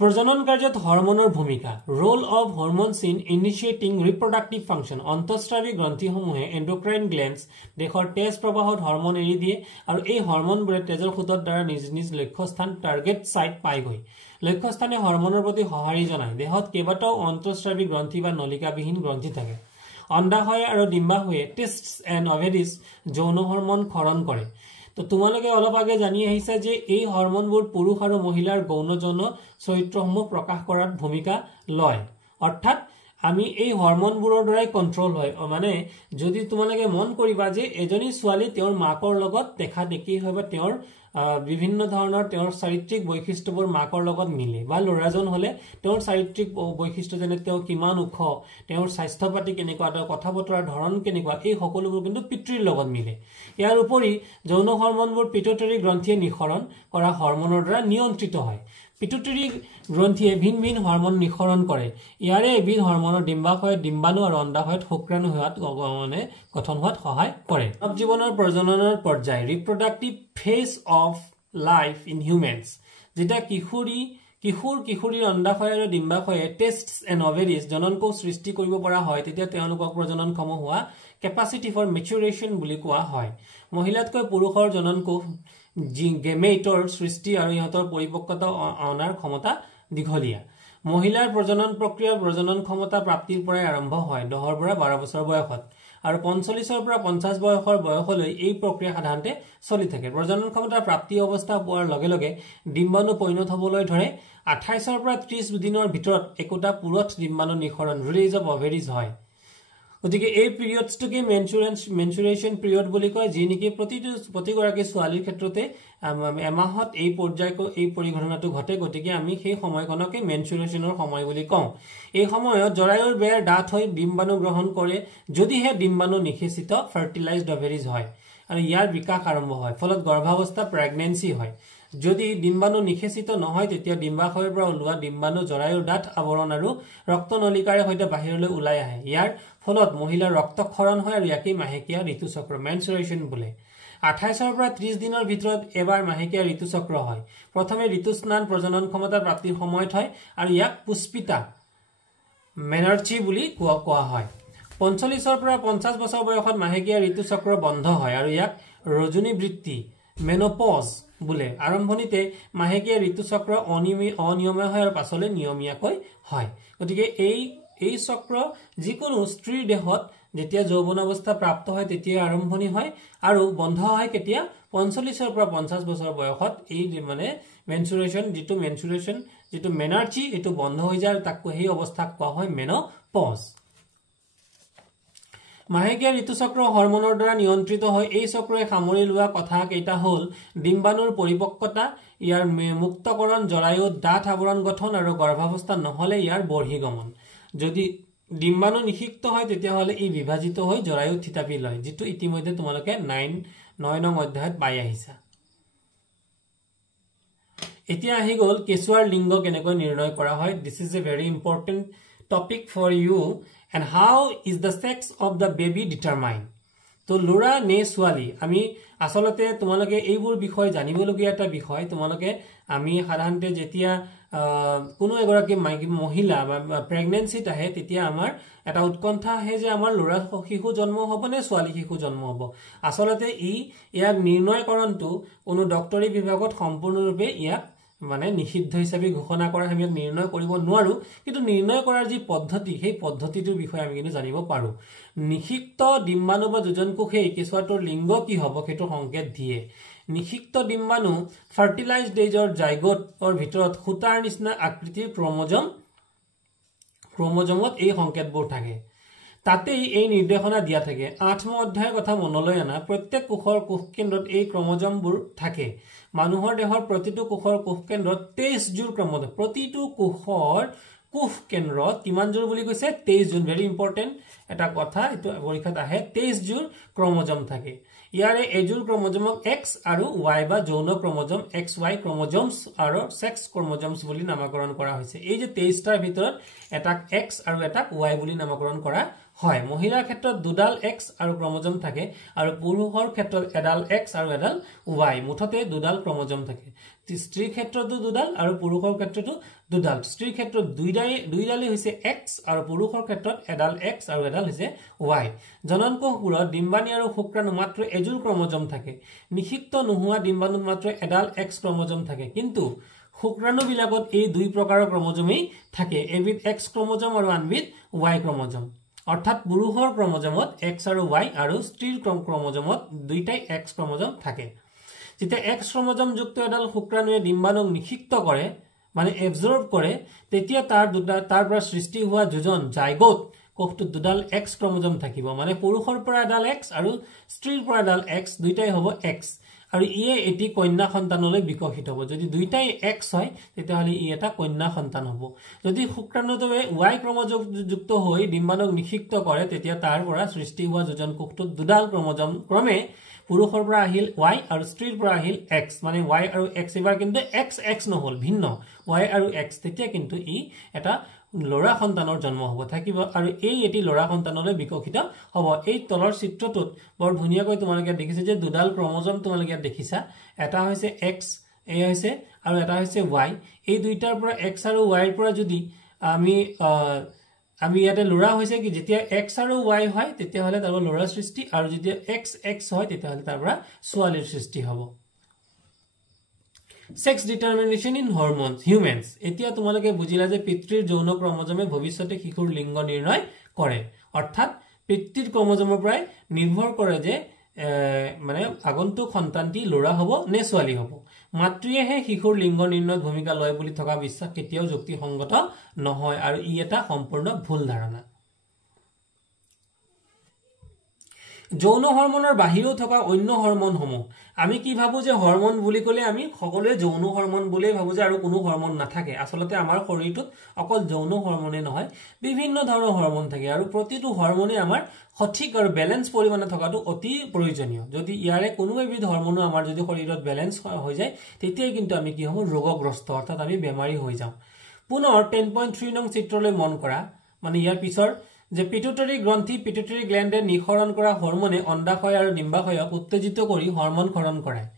প্ৰজনন কাৰ্যত হৰমনৰ ভূমিকা role of hormones in initiating reproductive function অন্তঃস্ৰাৱী গ্ৰন্থিসমূহে এণ্ডোক্ৰাইন গ্লেণ্ডছ দেহৰ তেজ প্ৰবাহত হৰমন এৰি দিয়ে আৰু এই হৰমনবোৰে তেজৰ খুঁটৰ দ্বাৰা নিজ লক্ষ্যস্থান টাৰ্গেট সাইট পায়গৈ লক্ষ্যস্থানে হৰমনৰ প্ৰতি সঁহাৰি জনায় দেহত কেইবাটাও অন্তঃস্ৰাৱী গ্ৰন্থি বা নলিকাবিহীন গ্ৰন্থি থাকে অণ্ডাশয় আৰু ডিম্বাশয়ে টেস্টস এণ্ড অভেৰিছ যৌন হৰমন ক্ষৰণ কৰে তো তোমালোকে অলপ আগে জানি আহিছা যে এই হৰমনবোৰ পুৰুষ আৰু মহিলাৰ গৌণ যৌন চৰিত্ৰসমূহ প্ৰকাশ কৰাত ভূমিকা লয় অৰ্থাৎ আমি এই হৰমনবোৰৰ দ্বাৰাই কন্ট্ৰোল হয় মানে যদি তোমালোকে মন কৰিবা যে এজনী ছোৱালী তেওঁৰ মাকৰ লগত দেখা দেখি হয় বা তেওঁৰ বিভিন্ন ধৰণৰ তেওঁৰ চাৰিত্ৰিক বৈশিষ্ট্যবোৰ মাকৰ লগত মিলে বা ল'ৰাজন হলে তেওঁৰ চাৰিত্ৰিক বৈশিষ্ট্য যেনে তেওঁ কিমান ওখ তেওঁৰ স্বাস্থ্য পাতি কেনেকুৱা তেওঁৰ কথা বতৰাৰ ধৰণ কেনেকুৱা এই সকলোবোৰ কিন্তু পিতৃৰ লগত মিলে ইয়াৰ উপৰি যৌন হৰমনবোৰ পিটুইটাৰী গ্ৰন্থিয়ে নিখৰণ কৰা হৰমনৰ দ্বাৰা নিয়ন্ত্ৰিত হয় পিটুইটাৰী গ্ৰন্থিয়ে ভিন ভিন হৰমন নিখৰণ কৰে ইয়াৰে এবিধ হৰমনৰ ডিম্বাশয়ত ডিম্বাণু আৰু অণ্ডাশয়ত শুক্ৰাণু হোৱাত মানে গঠন হোৱাত সহায় কৰে মানৱ জীৱনৰ প্ৰজননৰ পৰ্যায় reproductive phase of life in humans যেতিয়া কিশোৰীৰ অণ্ডাশয় আৰু ডিম্বাশয়ে টেস্টস এণ্ড অভেৰিছ জননকোষ সৃষ্টি কৰিব পৰা হয় তেতিয়া তেওঁলোকক প্ৰজননক্ষম হোৱা কেপাচিটি ফৰ মেচুৰেশ্যন বুলি কোৱা হয় মহিলাতকৈ পুৰুষৰ জননকোষ গেমেটৰ সৃষ্টি আৰু ইহঁতৰ পৰিপক্কতা অনাৰ ক্ষমতা দীঘলীয়া মহিলাৰ প্ৰজনন প্ৰক্ৰিয়া প্ৰজনন ক্ষমতা প্ৰাপ্তিৰ পৰাই আৰম্ভ হয় 10 পৰা 12 বছৰ বয়সত আৰু 45 পৰা 50 বয়সৰ বয়সলৈ এই প্ৰক্ৰিয়া সাধাৰণতে চলি থাকে প্ৰজনন ক্ষমতা প্ৰাপ্তি অৱস্থা পোৱাৰ লগে লগে ডিম্বাণু পৰিণত হ'বলৈ ধৰে 28 পৰা 30 দিনৰ ভিতৰত একোটা পুৰুষ ডিম্বাণু নিখৰণ ৰিলিজ অফ অভেৰিজ হয় গতিকে এই পিৰিয়ডছটোকে মেনচুৰেশ্যন পিৰিয়ড বুলি কয় যি নেকি প্ৰতিগৰাকী ছোৱালীৰ ক্ষেত্ৰতে এমাহত এই পৰিঘটনাটো ঘটে গতিকে আমি সেই সময়খনকে মেনচুৰেশ্যনৰ সময় বুলি কওঁ এই সময়ত জৰায়ুৰ বেৰ ডাঠ হৈ ডিম্বাণু গ্ৰহণ কৰে যদিহে ডিম্বাণু নিষেচিত ফাৰ্টিলাইজড অভেৰিজ হয় আৰু ইয়াৰ বিকাশ আৰম্ভ হয় ফলত গৰ্ভাৱস্থা প্ৰেগনেন্সি হয় যদি ডিম্বাণু নিষেচিত নহয় তেতিয়া ডিম্বাশয়ৰ পৰা ওলোৱা ডিম্বাণু জৰায়ুৰ ডাঠ আৱৰণ আৰু ৰক্তনলিকাৰে সৈতে বাহিৰলৈ ওলাই আহে ইয়াৰ ফলত মহিলাৰ ৰক্তক্ষৰণ হয় আৰু ইয়াকে মাহেকীয়া ঋতুচক্ৰ মেনচুৰেশ্যন বোলে 28 পৰা 30 দিনৰ ভিতৰত এবাৰ মাহেকীয়া ঋতুচক্ৰ হয় প্ৰথমে ঋতুস্নান প্ৰজনন ক্ষমতা প্ৰাপ্তিৰ সময়ত হয় আৰু ইয়াক পুষ্পিতা মেনাৰ্চি বুলি কোৱা হয় 45 পৰা 50 বছৰ বয়সত মাহেকীয়া ঋতুচক্ৰ বন্ধ হয় আৰু ইয়াক ৰজনী বৃত্তি মেনোপজ বোলে আৰম্ভণিতে মাহেকীয়া ঋতুচক্ৰ অনিয়মীয়া হয় আৰু পাছলৈ নিয়মীয়াকৈ হয় গতিকে এই চক্ৰ যিকোনো স্ত্ৰীৰ দেহত যেতিয়া যৌৱন অৱস্থা প্ৰাপ্ত হয় তেতিয়া আৰম্ভণি হয় আৰু বন্ধ হয় কেতিয়া 45 পৰা 50 বছৰ বয়সত এই মানে মেনচুৰেচন যেটো মেনাৰ্জি এটো বন্ধ হৈ যায় তাকো সেই অৱস্থাক কোৱা হয় মেনোপজ মাহেকীয়া ঋতুচক্ৰ হৰমনৰ দ্বাৰা নিয়ন্ত্ৰিত হয় এই চক্ৰই সামৰি লোৱা কথা কেইটা হল ডিম্বাণুৰ পৰিপক্কতা ইয়াৰ মুক্তকৰণ জৰায়ু ডাঠ আৱৰণ গঠন আৰু গৰ্ভাৱস্থা নহলে ইয়াৰ বৰ্হিগমন যদি ডিম্বাণু নিষিক্ত হয় তেতিয়া হলে ই বিভাজিত হৈ জৰায়ু থিতাপি লয় যেটো ইতিমধ্যে তোমালোকে 9 নং অধ্যায়ত পাই আহিছা এতিয়া আহি গল কেঁচুৱাৰ লিংগ কেনেকৈ নিৰ্ণয় কৰা হয় this is a very important topic for you and how is the sex of the baby determined to lura ne swali ami asolate tumaloke eibur bishoy janibologia eta bishoy tumaloke ami sadhante jetia কোনো এগৰাকী মহিলা বা প্ৰেগন্যান্সি তাহে তেতিয়া আমাৰ এটা উৎকণ্ঠা হে যে আমাৰ লৰা শিশু জন্ম হ'ব নে ছোৱালী শিশু জন্ম হ'ব আসলতে ইয়াক নিৰ্ণয়কৰণটো কোনো ডক্টৰী বিভাগত সম্পূৰ্ণৰূপে ইয়াক মানে নিষিদ্ধ হিচাপে ঘোষণা কৰা আমি নিৰ্ণয় কৰিব নোৱাৰো কিন্তু নিৰ্ণয় কৰাৰ যি পদ্ধতি সেই পদ্ধতিটোৰ বিষয়ে আমি কিন্তু জানিব পাৰো নিষিক্ত ডিম্বাণু বা যোজন কোষে কেঁচুৱাটোৰ লিংগ কি হ'ব সেইটো সংকেত দিয়ে নিষিক্ত ডিম্বাণু ফাৰ্টিলাইজড এজৰ জাইগোটৰ ভিতৰত খুটাৰ নিচিনা আকৃতিৰ ক্ৰোমোজমত এই সংকেতবোৰ থাকে তাতেই এই নিৰ্দেশনা দিয়া থাকে 8 নং অধ্যায়ৰ কথা মনলৈ আনা প্ৰত্যেক কোষৰ কোষ কেন্দ্ৰত এই ক্ৰোমোজমবোৰ থাকে মানুহৰ দেহৰ প্ৰতিটো কোষৰ কোষ কেন্দ্ৰত 23 জোৰ ক্ৰোমোজম প্ৰতিটো কোষৰ কোষ কেন্দ্ৰত কিমান জোৰ বুলি কৈছে 23 জোৰ ভেৰি ইম্পৰ্টেন্ট এটা কথা এটো পৰীক্ষাত আহে 23 জোৰ ক্ৰোমোজম থাকে ইয়াৰে এজোৰ ক্ৰোমোজমক X আৰু Y বা যৌন ক্ৰোমোজম XY ক্ৰোমোজমছ আৰু সেক্স ক্ৰোমোজমছ বুলি নামকৰণ কৰা হৈছে এই যে 23 টাৰ ভিতৰত এটা X আৰু এটা Y বুলি নামকৰণ কৰা হয় মহিলাৰ ক্ষেত্ৰত দুডাল X আৰু ক্ৰোমোজম থাকে আৰু পুৰুষৰ ক্ষেত্ৰত এডাল X আৰু এডাল Y মুঠতে দুডাল ক্ৰোমোজম থাকে স্ত্ৰীৰ ক্ষেত্ৰতো দুডাল আৰু পুৰুষৰ ক্ষেত্ৰতো দুডাল স্ত্ৰীৰ ক্ষেত্ৰত দুইডালে হৈছে X আৰু পুৰুষৰ ক্ষেত্ৰত এডাল X আৰু এডাল হৈছে Y জনন কোষবোৰত ডিম্বাণু আৰু শুক্ৰাণু মাত্ৰ এজোৰ ক্ৰোমোজম থাকে নিষিক্ত নোহোৱা ডিম্বাণুত মাত্ৰ এডাল X ক্ৰোমোজম থাকে কিন্তু শুক্ৰাণু বিলাকত এই দুই প্ৰকাৰৰ ক্ৰোমোজমেই থাকে এবিধ X ক্ৰোমোজম আৰু আনবিধ Y ক্ৰোমোজম অৰ্থাৎ পুৰুষৰ ক্ৰোমোজমত X আৰু Y আৰু স্ত্ৰীৰ ক্ৰোমোজমত দুইটাই X ক্ৰোমোজম থাকে যেতিয়া X ক্ৰোমোজম যুক্ত এডাল শুক্ৰাণুৱে ডিম্বাণুক নিষিক্ত কৰে মানে এবজৰ্ব কৰে তেতিয়া তাৰ পৰা সৃষ্টি হোৱা যোজন জাইগোট কোষটোত দুডাল X ক্ৰোমোজম থাকিব মানে পুৰুষৰ পৰা এডাল X আৰু স্ত্ৰীৰ পৰা এডাল X দুইটাই হ'ব X আৰু ইয়ে এটি কন্যা সন্তানলৈ বিকশিত হ'ব যদি দুইটাই X হয় তেতিয়া হলি ই এটা কন্যা সন্তান হ'ব যদি শুক্ৰাণুটোৱে Y ক্ৰোমোজম যুক্ত হৈ ডিম্বাণুক নিষিক্ত কৰে তেতিয়া তাৰ পৰা সৃষ্টি হোৱা যোজন কোষটোত দুডাল ক্ৰোমোজম ক্ৰমে পুৰুষৰ পৰা আহিল Y আৰু স্ত্ৰীৰ পৰা আহিল X মানে Y আৰু X এবাৰ কিন্তু XX নহল ভিন্ন Y আৰু X তেতিয়া কিন্তু ই এটা লৰা সন্তানৰ জন্ম হ'ব থাকিব আৰু এই এটি লৰা সন্তানলৈ বিকশিত হ'ব এই তলৰ চিত্ৰটোত বৰ ধুনিয়াকৈ তোমালোকে দেখিছে যে দুডাল ক্ৰোমোজম তোমালোকে দেখিছা এটা হৈছে X এই হৈছে আৰু এটা হৈছে Y এই দুইটাৰ পৰা X আৰু Y ৰ পৰা যদি আমি ইয়াতে লৰা হৈছে কি যেতিয়া X আৰু Y হয় তেতিয়া হলে তাৰ লৰা সৃষ্টি আৰু যেতিয়া XX হয় তেতিয়া হলে তাৰ পৰা ছোৱালীৰ সৃষ্টি হ'ব Sex determination in hormones humans এতিয়া তোমালোকে বুজিলা যে পিতৃৰ যৌন ক্ৰোমোজমে ভৱিষ্যতে শিশুৰ লিংগ নিৰ্ণয় কৰে অৰ্থাৎ পিতৃৰ ক্ৰোমোজমৰ পৰাই নিৰ্ভৰ কৰে যে মানে আগন্তুক সন্তানটি লৰা হ'ব নে ছোৱালী হ'ব মাতৃয়েহে শিশুৰ লিংগ নিৰ্ণয়ত ভূমিকা লয় বুলি থকা বিশ্বাস কেতিয়াও যুক্তিসংগত নহয় আৰু ই এটা সম্পূৰ্ণ ভুল ধাৰণা যৌন হৰমনৰ বাহিৰেও থকা অন্য হৰমনসমূহ আমি কি ভাবো যে হৰমন বুলি কলে আমি সকলোৱে যৌন হৰমন বুলি ভাবো যে আৰু কোনো হৰমন নাথাকে আসলতে আমাৰ শৰীৰটোত অকল যৌন হৰমনে নহয় বিভিন্ন ধৰণৰ হৰমন থাকে আৰু প্ৰতিটো হৰমনে আমাৰ সঠিক আৰু ব্যালেন্স পৰিমাণে থকাটো অতি প্ৰয়োজনীয় যদি ইয়াৰে কোনো এবিধ হৰমনো আমাৰ যদি শৰীৰত ব্যালেন্স হৈ যায় তেতিয়া কিন্তু আমি কি হম ৰোগগ্ৰস্ত অৰ্থাৎ আমি বেমাৰী হৈ যাম পুনৰ 10.3 নং চিত্ৰলৈ মন কৰা মানে ইয়াৰ পিছৰ যে পিটুটাৰী গ্ৰন্থি পিটুটাৰী গ্ল্যান্ডে নিখৰণ কৰা হৰমনে অন্ডাশয় আৰু ডিম্বাশয়ক উত্তেজিত কৰি হৰমন খৰণ কৰায়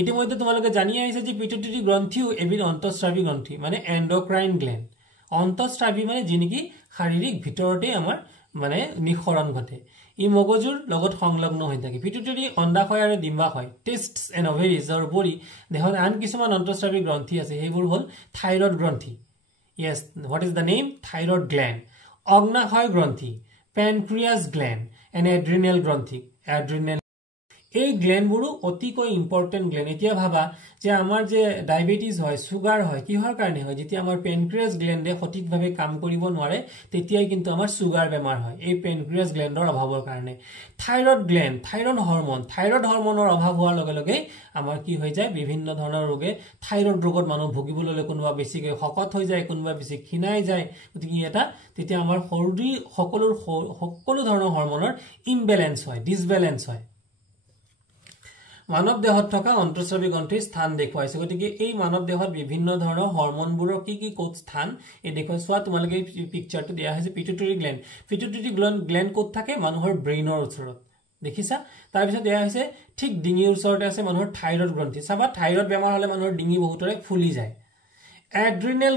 ইতিমধ্যে তোমালোকে জানি আহিছে যে পিটুটাৰী গ্ৰন্থিও এবিধ অন্তঃস্ৰাৱী গ্ৰন্থি মানে এন্ডোক্ৰাইন গ্ল্যান্ড অন্তঃস্ৰাৱী মানে যি নেকি শাৰীৰিক ভিতৰতে আমাৰ মানে নিখৰণ ঘটে ই মগজুৰ লগত সংলগ্ন হৈ থাকে পিটুইটাৰী অন্ডাশয় আৰু ডিম্বাশয় টেস্টস এণ্ড অভেৰিজ আৰু উপৰি দেহত আন কিছুমান অন্তঃস্ৰাৱী গ্ৰন্থি আছে সেইবোৰ হ'ল থাইৰয়ড গ্ৰন্থি yes what is the name thyroid gland অগ্নাশয় গ্ৰন্থি pancreas gland and adrenal গ্ৰন্থি adrenal এই গ্ল্যান্ডবোৰো অতিকৈ ইম্পৰ্টেন্ট গ্ল্যান্ড এতিয়া ভাবা যে আমাৰ যে ডায়াবেটিস হয় সুগাৰ হয় কিহৰ কাৰণে হয় যেতিয়া আমাৰ পেনক্ৰিয়াছ গ্ল্যান্ডে সঠিকভাৱে কাম কৰিব নোৱাৰে তেতিয়াই কিন্তু আমাৰ সুগাৰ বেমাৰ হয় এই পেনক্ৰিয়াছ গ্ল্যান্ডৰ অভাৱৰ কাৰণে থাইৰয়ড গ্ল্যান্ড থাইৰয়ড হৰমনৰ অভাৱ হোৱাৰ লগে লগে আমাৰ কি হৈ যায় বিভিন্ন ধৰণৰ ৰোগে থাইৰয়ড ৰোগত মানুহ ভুগিবলৈ কোনোবা বেছিকৈ শকত হৈ যায় কোনোবা বেছি ক্ষীণাই যায় গতিকে এটা তেতিয়া আমাৰ শৰীৰ সকলো ধৰণৰ হৰমনৰ ইমবেলেন্স হয় ডিসবেলেন্স হয় মানৱ দেহত থকা অন্তঃস্ৰাৱী গ্ৰন্থিৰ স্থান দেখুৱাইছে গতিকে এই মানৱ দেহত বিভিন্ন ধৰণৰ হৰমনবোৰৰ কি কোড স্থান এই দেখুৱাই চোৱা তোমালোকে এই পিকচাৰটো দিয়া হৈছে পিটুইটাৰী গ্ল্যান্ড কোড থাকে মানুহৰ ব্ৰেইনৰ ওচৰত দেখিছা তাৰ পিছত দিয়া হৈছে ঠিক ডিঙিৰ ওচৰতে আছে মানুহৰ থাইৰয়ড গ্ৰন্থি চাবা থাইৰয়ড বেমাৰ হলে মানুহৰ ডিঙি বহুতৰে ফুলি যায় এড্ৰিনেল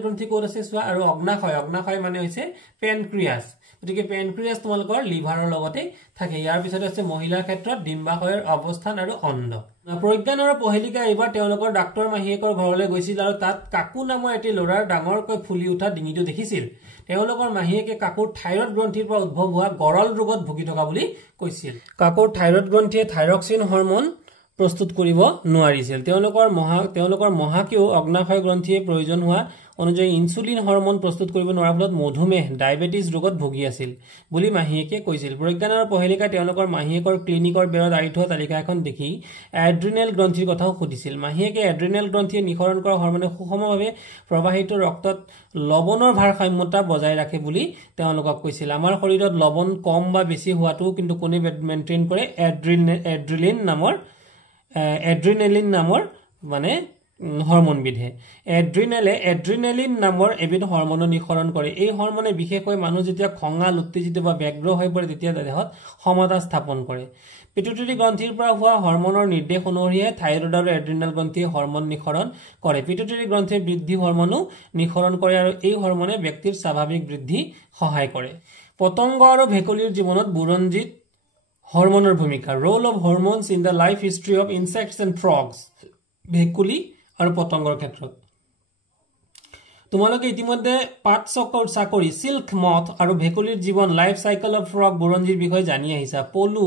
গ্ৰন্থি কোড আছে চোৱা আৰু অগ্নাশয় মানে হৈছে পেনক্ৰিয়াছ গতিকে পেনক্ৰিয়াছ তোমালোকৰ লিভাৰৰ লগতে থাকে ইয়াৰ পিছত আছে মহিলাৰ ক্ষেত্ৰত ডিম্বাশয়ৰ অৱস্থান আৰু অণ্ড প্ৰজ্ঞান আৰু পহেলিকা এবাৰ তেওঁলোকৰ ডাক্তৰ মাহীয়েকৰ ঘৰলৈ গৈছিল আৰু তাত কাকু নামৰ এটি ল'ৰাৰ ডাঙৰকৈ ফুলি উঠা ডিঙিটো দেখিছিল তেওঁলোকৰ মাহীয়েকে কাকুৰ থাইৰয়ড গ্ৰন্থিৰ পৰা উদ্ভৱ হোৱা গৰল ৰোগত ভুগি থকা বুলি কৈছিল কাকুৰ থাইৰয়ড গ্ৰন্থিয়ে থাইৰক্সিন হৰমন প্ৰস্তুত কৰিব নোৱাৰিছিল তেওঁলোকৰ মহাকেও অগ্নাশয় গ্ৰন্থিয়ে প্ৰয়োজন হোৱা অনুযায়ী ইনসুলিন হৰমন প্ৰস্তুত কৰিব নোৱাৰাৰ ফলত মধুমেহ ডায়াবেটিস ৰোগত ভুগি আছিল বুলি মাহীয়েকে কৈছিল প্ৰজ্ঞান আৰু পহেলিকা তেওঁলোকৰ মাহীয়েকৰ ক্লিনিকৰ বেৰত আৰি থোৱা তালিকা এখন দেখি এড্ৰিনেল গ্ৰন্থিৰ কথাও সুধিছিল মাহীয়েকে এড্ৰিনেল গ্ৰন্থিয়ে নিঃসৰণ কৰা হৰমনে সুষমভাৱে প্ৰবাহিত ৰক্তত লৱণৰ ভাৰসাম্যতা বজাই ৰাখে বুলি তেওঁলোকক কৈছিল আমাৰ শৰীৰত লৱণ কম বা বেছি হোৱাটো কিন্তু কোনে মেইনটেইন কৰে এড্ৰিনেলিন নামৰ মানে হৰমন বিধে এড্ৰিনেলিন নামৰ এবিধ হৰমন নিঃসৰণ কৰে এই হৰমনে বিশেষকৈ মানুহ যেতিয়া খঙাল উত্তেজিত বা ব্যগ্ৰ হৈ পৰে তেতিয়া দেহত সমতা স্থাপন কৰে পিটুইটাৰী গ্ৰন্থিৰ পৰা হোৱা হৰমনৰ নিৰ্দেশ অনুসৰি থাইৰয়ড আৰু এড্ৰিনেল গ্ৰন্থিয়ে হৰমন নিঃসৰণ কৰে পিটুইটাৰী গ্ৰন্থিৰ বৃদ্ধি হৰমনো নিঃসৰণ কৰে আৰু এই হৰমনে ব্যক্তিৰ স্বাভাৱিক বৃদ্ধি সহায় কৰে পতংগ আৰু ভেকুলীৰ জীৱনত বুৰঞ্জীত হৰমনৰ ভূমিকা role of hormones in the life history of insects and frogs ভেকুলী আৰু পতংগৰ ক্ষেত্ৰত তোমালোকে ইতিমধ্যে পাত চাকৰি সিল্ক মথ আৰু ভেকুলীৰ জীৱন লাইফ সাইকেল অফ ফ্ৰগ বুৰঞ্জীৰ বিষয়ে জানি আহিছা পলু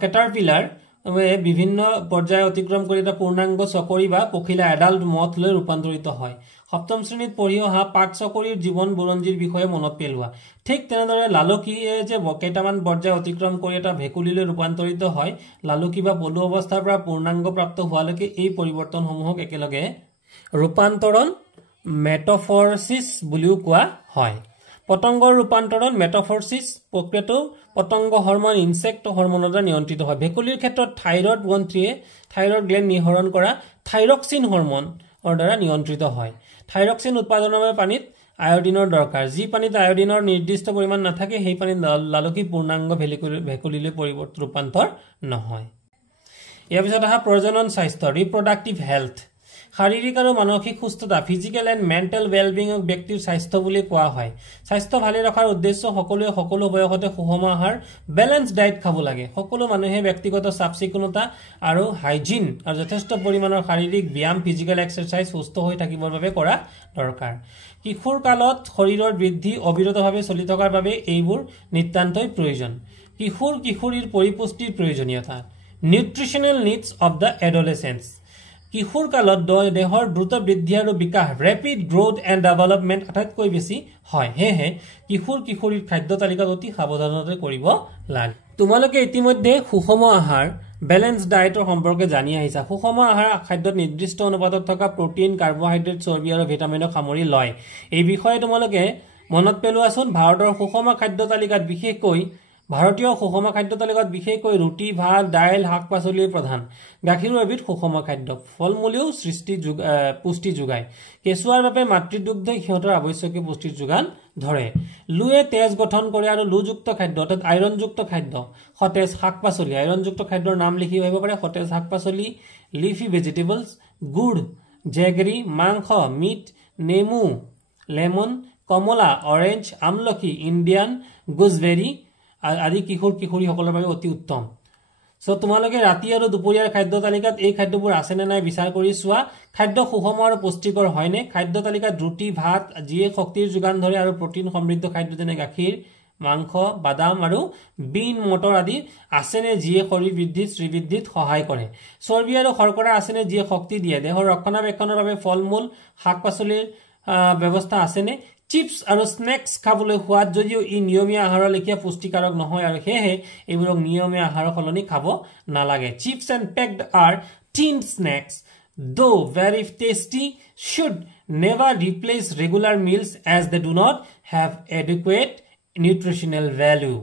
কেটাৰপিলাৰ বিভিন্ন পৰ্যায় অতিক্ৰম কৰি এটা পূৰ্ণাংগ চকৰি বা পখিলা এডাল্ট মথলৈ ৰূপান্তৰিত হয় সপ্তম শ্ৰেণীত পঢ়ি অহা পাত চকৰিৰ জীৱন বুৰঞ্জীৰ বিষয়ে মনত পেলোৱা ঠিক তেনেদৰে লালুকিয়ে যে কেইটামান পৰ্যায় অতিক্ৰম কৰি এটা ভেকুলীলৈ ৰূপান্তৰিত হয় লালুকি বা পলু অৱস্থাৰ পৰা পূৰ্ণাংগ প্ৰাপ্ত হোৱালৈকে এই পৰিৱৰ্তনসমূহক একেলগে ৰূপান্তৰণ মেটাফৰচিছ বুলিও কোৱা হয় পতংগৰ ৰূপান্তৰণ মেটাফৰচিছ প্ৰক্ৰিয়াটো পতংগ হৰমন ইনসেক্ট হৰমনৰ দ্বাৰা নিয়ন্ত্ৰিত হয় ভেকুলীৰ ক্ষেত্ৰত থাইৰয়ড গ্ৰন্থিয়ে থাইৰয়ড গ্ল্যান্ড নিঃসৰণ কৰা থাইৰক্সিন হৰমনৰ দ্বাৰা নিয়ন্ত্ৰিত হয় থাইৰক্সিন উৎপাদনৰ বাবে পানীত আয়োডিনৰ দৰকাৰ যি পানীত আয়োডিনৰ নিৰ্দিষ্ট পৰিমাণ নাথাকে সেই পানীত লালুকি পূৰ্ণাংগ ভেকুলীলৈ ৰূপান্তৰ নহয় ইয়াৰ পিছত আহা প্ৰজনন স্বাস্থ্য ৰিপ্ৰডাক্টিভ হেল্থ শাৰীৰিক আৰু মানসিক সুস্থতা ফিজিক্যাল এণ্ড মেণ্টেল ৱেলবিং ব্যক্তিৰ স্বাস্থ্য বুলি কোৱা হয় স্বাস্থ্য ভালে ৰখাৰ উদ্দেশ্য সকলো বয়সতে সুষম আহাৰ বেলেন্স ডায়েট খাব লাগে সকলো মানুহে ব্যক্তিগত চাফচিকুণতা আৰু হাইজিন আৰু যথেষ্ট পৰিমাণৰ শাৰীৰিক ব্যায়াম ফিজিক্যাল এক্সাৰসাইজ সুস্থ হৈ থাকিবৰ বাবে কৰা দৰকাৰ কিশোৰ কালত শৰীৰৰ বৃদ্ধি অবিৰতভাৱে চলি থকাৰ বাবে এইবোৰ নিতান্তই প্ৰয়োজন কিশোৰীৰ পৰিপুষ্টিৰ প্ৰয়োজনীয়তা নিউট্ৰিশনাল নিডছ অফ দ্য এডোলেসেন্স কিশোৰ কালত দেহৰ দ্ৰুত বৃদ্ধি আৰু বিকাশ ৰেপিড গ্ৰোথ এণ্ড ডেভেলপমেণ্ট আটাইতকৈ বেছি হয় হেহে কিশোৰীৰ খাদ্য তালিকাত অতি সাৱধানতাৰে কৰিব লাগে তোমালোকে ইতিমধ্যে সুষম আহাৰ বেলেন্স ডায়েটৰ সম্পৰ্কে জানি আহিছা সুষম আহাৰ খাদ্যত নিৰ্দিষ্ট অনুপাতত থকা প্ৰটিন কাৰ্বহাইড্ৰেট চৰ্বি আৰু ভিটামিনক সামৰি লয় এই বিষয়ে তোমালোকে মনত পেলোৱাচোন ভাৰতীয় সুষম খাদ্য তালিকাত বিশেষকৈ ৰুটি ভাত দাইল শাক পাচলিৰ প্ৰধান গাখীৰ এবিধ সুষম খাদ্য ফলমূলেও পুষ্টি যোগায় কেঁচুৱাৰ বাবে মাতৃদুগ্ধই সিহঁতৰ আৱশ্যকীয় পুষ্টিৰ যোগান ধৰে লুৱে তেজ গঠন কৰে আৰু লুযুক্ত খাদ্য অৰ্থাৎ আইৰণযুক্ত খাদ্য সতেজ শাক পাচলি আইৰণযুক্ত খাদ্যৰ নাম লিখি আহিব পাৰে সতেজ শাক পাচলি লিফি ভেজিটেবলছ গুড় জেগৰী মাংস মিট নেমু লেমন কমলা, অৰেঞ্জ, আমলখি, ইণ্ডিয়ান গুজবেৰী আদি কিশোৰ কিশোৰীসকলৰ বাবে অতি উত্তম। সো তোমালোকে ৰাতি আৰু দুপৰীয়াৰ খাদ্য তালিকাত এই খাদ্যবোৰ আছে নে নাই বিচাৰ কৰি চোৱা। খাদ্য সুষম আৰু পুষ্টিকৰ হয়নে? খাদ্য তালিকাত ৰুটি, ভাত যিয়ে শক্তিৰ যোগান ধৰে আৰু প্ৰটিন সমৃদ্ধ খাদ্য যেনে গাখীৰ, মাংস, বাদাম আৰু বিন, মটৰ আদি আছেনে যিয়ে শৰীৰ বৃদ্ধিত শ্ৰীবৃদ্ধিত সহায় কৰে? চৰ্বি আৰু শৰ্কৰা আছেনে যিয়ে শক্তি দিয়ে? দেহৰ ৰক্ষণাবেক্ষণৰ বাবে ফল মূল শাক পাচলিৰ ব্যৱস্থা আছেনে? চিপছ আৰু স্নেক্স খাবলৈ সোৱাদ যদিও ই নিয়মীয়া আহাৰৰ লেখীয়া পুষ্টিকাৰক নহয় আৰু সেয়েহে এইবোৰক নিয়মীয়া আহাৰৰ সলনি খাব নালাগে। Chips and packed or tin snacks though very tasty should never replace regular meals as they do not have adequate nutritional value.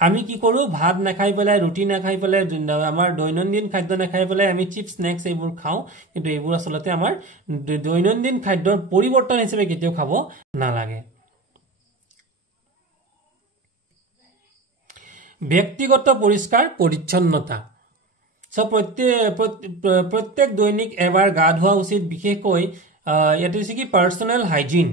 আমি কি কৰো ভাত নাখাই পেলাই ৰুটি নাখাই পেলাই আমাৰ দৈনন্দিন খাদ্য নাখাই পেলাই আমি চিপছ স্নেক্স এইবোৰ খাওঁ কিন্তু এইবোৰ আসলতে আমাৰ দৈনন্দিন খাদ্যৰ পৰিৱৰ্তন হিচাপে কেতিয়াও খাব নালাগে। ব্যক্তিগত পৰিষ্কাৰ পৰিচ্ছন্নতা প্ৰত্যেক দৈনিক এবাৰ গা ধোৱা উচিত। বিশেষকৈ ইয়াতে হৈছে কি পাৰ্চনেল হাইজিন।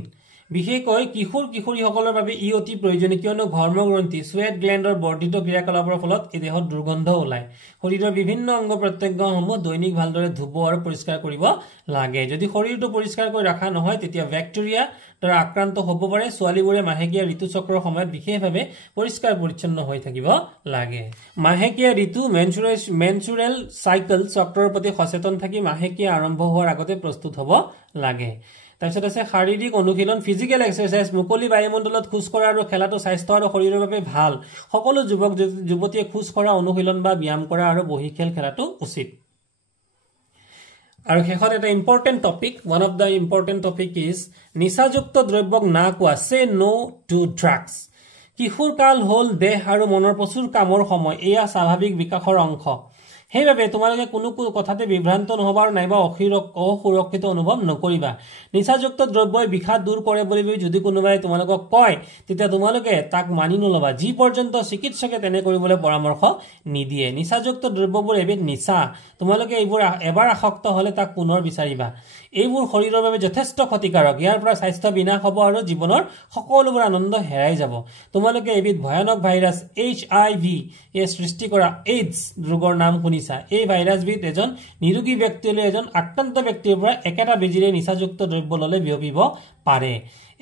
বিশেষকৈ কিশোৰ কিশোৰীসকলৰ বাবে ই অতি প্ৰয়োজনীয় কিয়নো ঘৰ্মগ্ৰন্থি সুৱেট গ্লেণ্ডৰ বৰ্ধিত ক্ৰিয়াকলাপৰ ফলত এই দেহত দুৰ্গন্ধ ওলায়। শৰীৰৰ বিভিন্ন অংগ প্ৰত্যংগসমূহ দৈনিক ভালদৰে ধুব আৰু পৰিষ্কাৰ কৰিব লাগে। যদি শৰীৰটো পৰিষ্কাৰ কৰি ৰখা নহয় তেতিয়া বেক্টেৰিয়া দ্বাৰা আক্ৰান্ত হ'ব পাৰে। ছোৱালীবোৰে মাহেকীয়া ঋতুচক্ৰৰ সময়ত বিশেষভাৱে পৰিষ্কাৰ পৰিচ্ছন্ন হৈ থাকিব লাগে। মাহেকীয়া ঋতু মেনচুৰেল চাইকেল চক্ৰৰ প্ৰতি সচেতন থাকি মাহেকীয়া আৰম্ভ হোৱাৰ আগতে প্ৰস্তুত হ'ব লাগে। তাৰপিছত আছে শাৰীৰিক অনুশীলন ফিজিকেল এক্সাৰসাইজ। মুকলি বায়ুমণ্ডলত খোজ কঢ়া আৰু খেলাটো স্বাস্থ্য আৰু শৰীৰৰ বাবে ভাল। সকলো যুৱক যুৱতীয়ে খোজ কঢ়া, অনুশীলন বা ব্যায়াম কৰা আৰু বহি খেল খেলাটো উচিত। আৰু শেষত এটা important topic, one of the important topic is নিচাযুক্ত দ্ৰব্যক না কোৱা, সে নো টু ড্ৰাগছ। কিশোৰ কাল হ'ল দেহ আৰু মনৰ প্ৰচুৰ কামৰ সময়। এয়া স্বাভাৱিক বিকাশৰ অংশ। সেইবাবে তোমালোকে কোনো কথাতে বিভ্ৰান্ত নহবা আৰু নাইবা অসুৰক্ষিত অনুভৱ নকৰিবা। নিচাযুক্ত দ্ৰব্যই বিষাদ দূৰ কৰে বুলি যদি কোনোবাই তোমালোকক কয় তেতিয়া তোমালোকে তাক মানি নলবা যি পৰ্যন্ত চিকিৎসকে তেনে কৰিবলৈ পৰামৰ্শ নিদিয়ে। নিচাযুক্ত দ্ৰব্যবোৰ এবিধ নিচা। তোমালোকে এইবোৰ এবাৰ আসক্ত হলে তাক পুনৰ বিচাৰিবা। এইবোৰ শৰীৰৰ বাবে যথেষ্ট ক্ষতিকাৰক। ইয়াৰ পৰা স্বাস্থ্য বিনাশ হ'ব আৰু জীৱনৰ সকলোবোৰ আনন্দ হেৰাই যাব। তোমালোকে এবিধ ভয়ানক ভাইৰাছ HIV এ সৃষ্টি কৰা এইডছ ৰোগৰ নাম শুনিছা। এই ভাইৰাছবিধ এজন নিৰোগী ব্যক্তিলৈ এজন আক্ৰান্ত ব্যক্তিৰ পৰা একেটা বেজিৰে নিচাযুক্ত দ্ৰব্য ললে বিয়পিব পাৰে।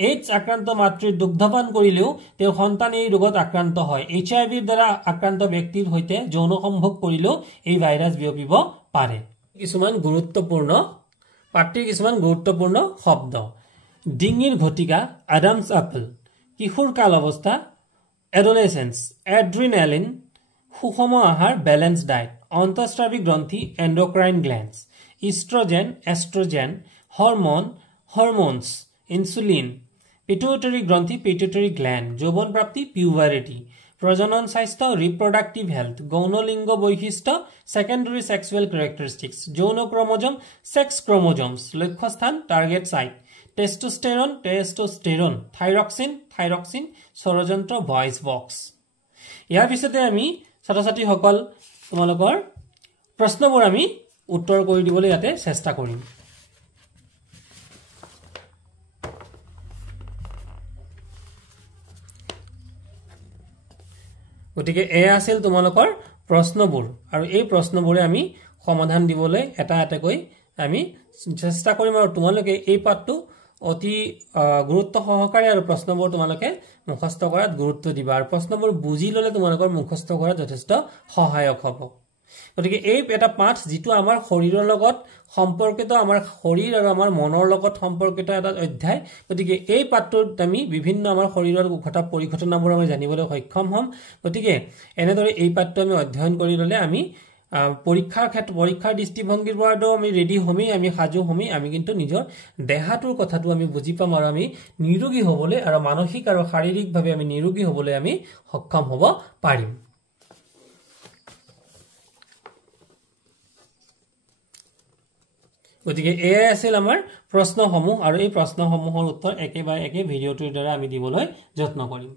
এইডছ আক্ৰান্ত মাতৃৰ দুগ্ধপান কৰিলেও তেওঁৰ সন্তান এই ৰোগত আক্ৰান্ত হয়। HIVৰ দ্বাৰা আক্ৰান্ত ব্যক্তিৰ সৈতে যৌন সম্ভোগ কৰিলেও এই ভাইৰাছ বিয়পিব পাৰে। কিছুমান গুৰুত্বপূৰ্ণ শব্দ। ডিঙিৰ ঘটিকা আডামছ আপল, কিশোৰ কাল অৱস্থা এডোলেসেন্স, এড্ৰিনেলিন, সুষম আহাৰ বেলেন্স ডায়েট, অন্তঃস্ৰাৱিক গ্ৰন্থি endocrine glands, estrogen estrogen, hormones insulin, pituitary গ্ৰন্থি পিটুইটাৰী গ্ল্যান্ড, যৌৱন প্ৰাপ্তি পিউবাৰিটি, প্ৰজনন স্বাস্থ্য ৰিপ্ৰডাক্টিভ হেল্থ, গৌণ লিংগ বৈশিষ্ট্য সেকেন্ডাৰী সেক্সুৱেল কেৰেক্টাৰিষ্টিক্স, যৌন ক্ৰমোজম সেক্স ক্ৰমোজমছ, লক্ষ্যস্থান টাৰ্গেট সাইট, টেষ্টষ্টেৰন, থাইৰক্সিন, ষড়যন্ত্ৰ ভয়েস বক্স। ইয়াৰ পিছতে আমি ছাত্ৰ ছাত্ৰীসকল তোমালোকৰ প্ৰশ্নবোৰ আমি উত্তৰ কৰি দিবলৈ ইয়াতে চেষ্টা কৰিম। গতিকে এয়া আছিল তোমালোকৰ প্ৰশ্নবোৰ আৰু এই প্ৰশ্নবোৰে আমি সমাধান দিবলৈ এটা এটাকৈ আমি চেষ্টা কৰিম আৰু তোমালোকে এই পাঠটো অতি গুৰুত্ব সহকাৰে আৰু প্ৰশ্নবোৰ তোমালোকে মুখস্থ কৰাত গুৰুত্ব দিবা আৰু প্ৰশ্নবোৰ বুজি ললে তোমালোকৰ মুখস্থ কৰাত যথেষ্ট সহায়ক হ'ব। গতিকে এই এটা পাঠ যিটো আমাৰ শৰীৰৰ লগত সম্পৰ্কিত, আমাৰ শৰীৰ আৰু আমাৰ মনৰ লগত সম্পৰ্কিত এটা অধ্যায়। গতিকে এই পাঠটোত আমি বিভিন্ন আমাৰ শৰীৰৰ ঘটা পৰিঘটনাবোৰ আমি জানিবলৈ সক্ষম হ'ম। গতিকে এনেদৰে এই পাঠটো আমি অধ্যয়ন কৰি ললে আমি পৰীক্ষাৰ দৃষ্টিভংগীৰ পৰাতো আমি ৰেডি হমেই, আমি সাজু হমেই, আমি কিন্তু নিজৰ দেহাটোৰ কথাটো আমি বুজি পাম আৰু আমি নিৰোগী হ'বলৈ আৰু মানসিক আৰু শাৰীৰিকভাৱে আমি নিৰোগী হ'বলৈ আমি সক্ষম হ'ব পাৰিম। গতিকে এয়াই আছিল আমাৰ প্ৰশ্নসমূহ আৰু এই প্ৰশ্নসমূহৰ উত্তৰ একেবাৰে ভিডিঅ'টোৰ দ্বাৰা আমি দিবলৈ যত্ন কৰিম।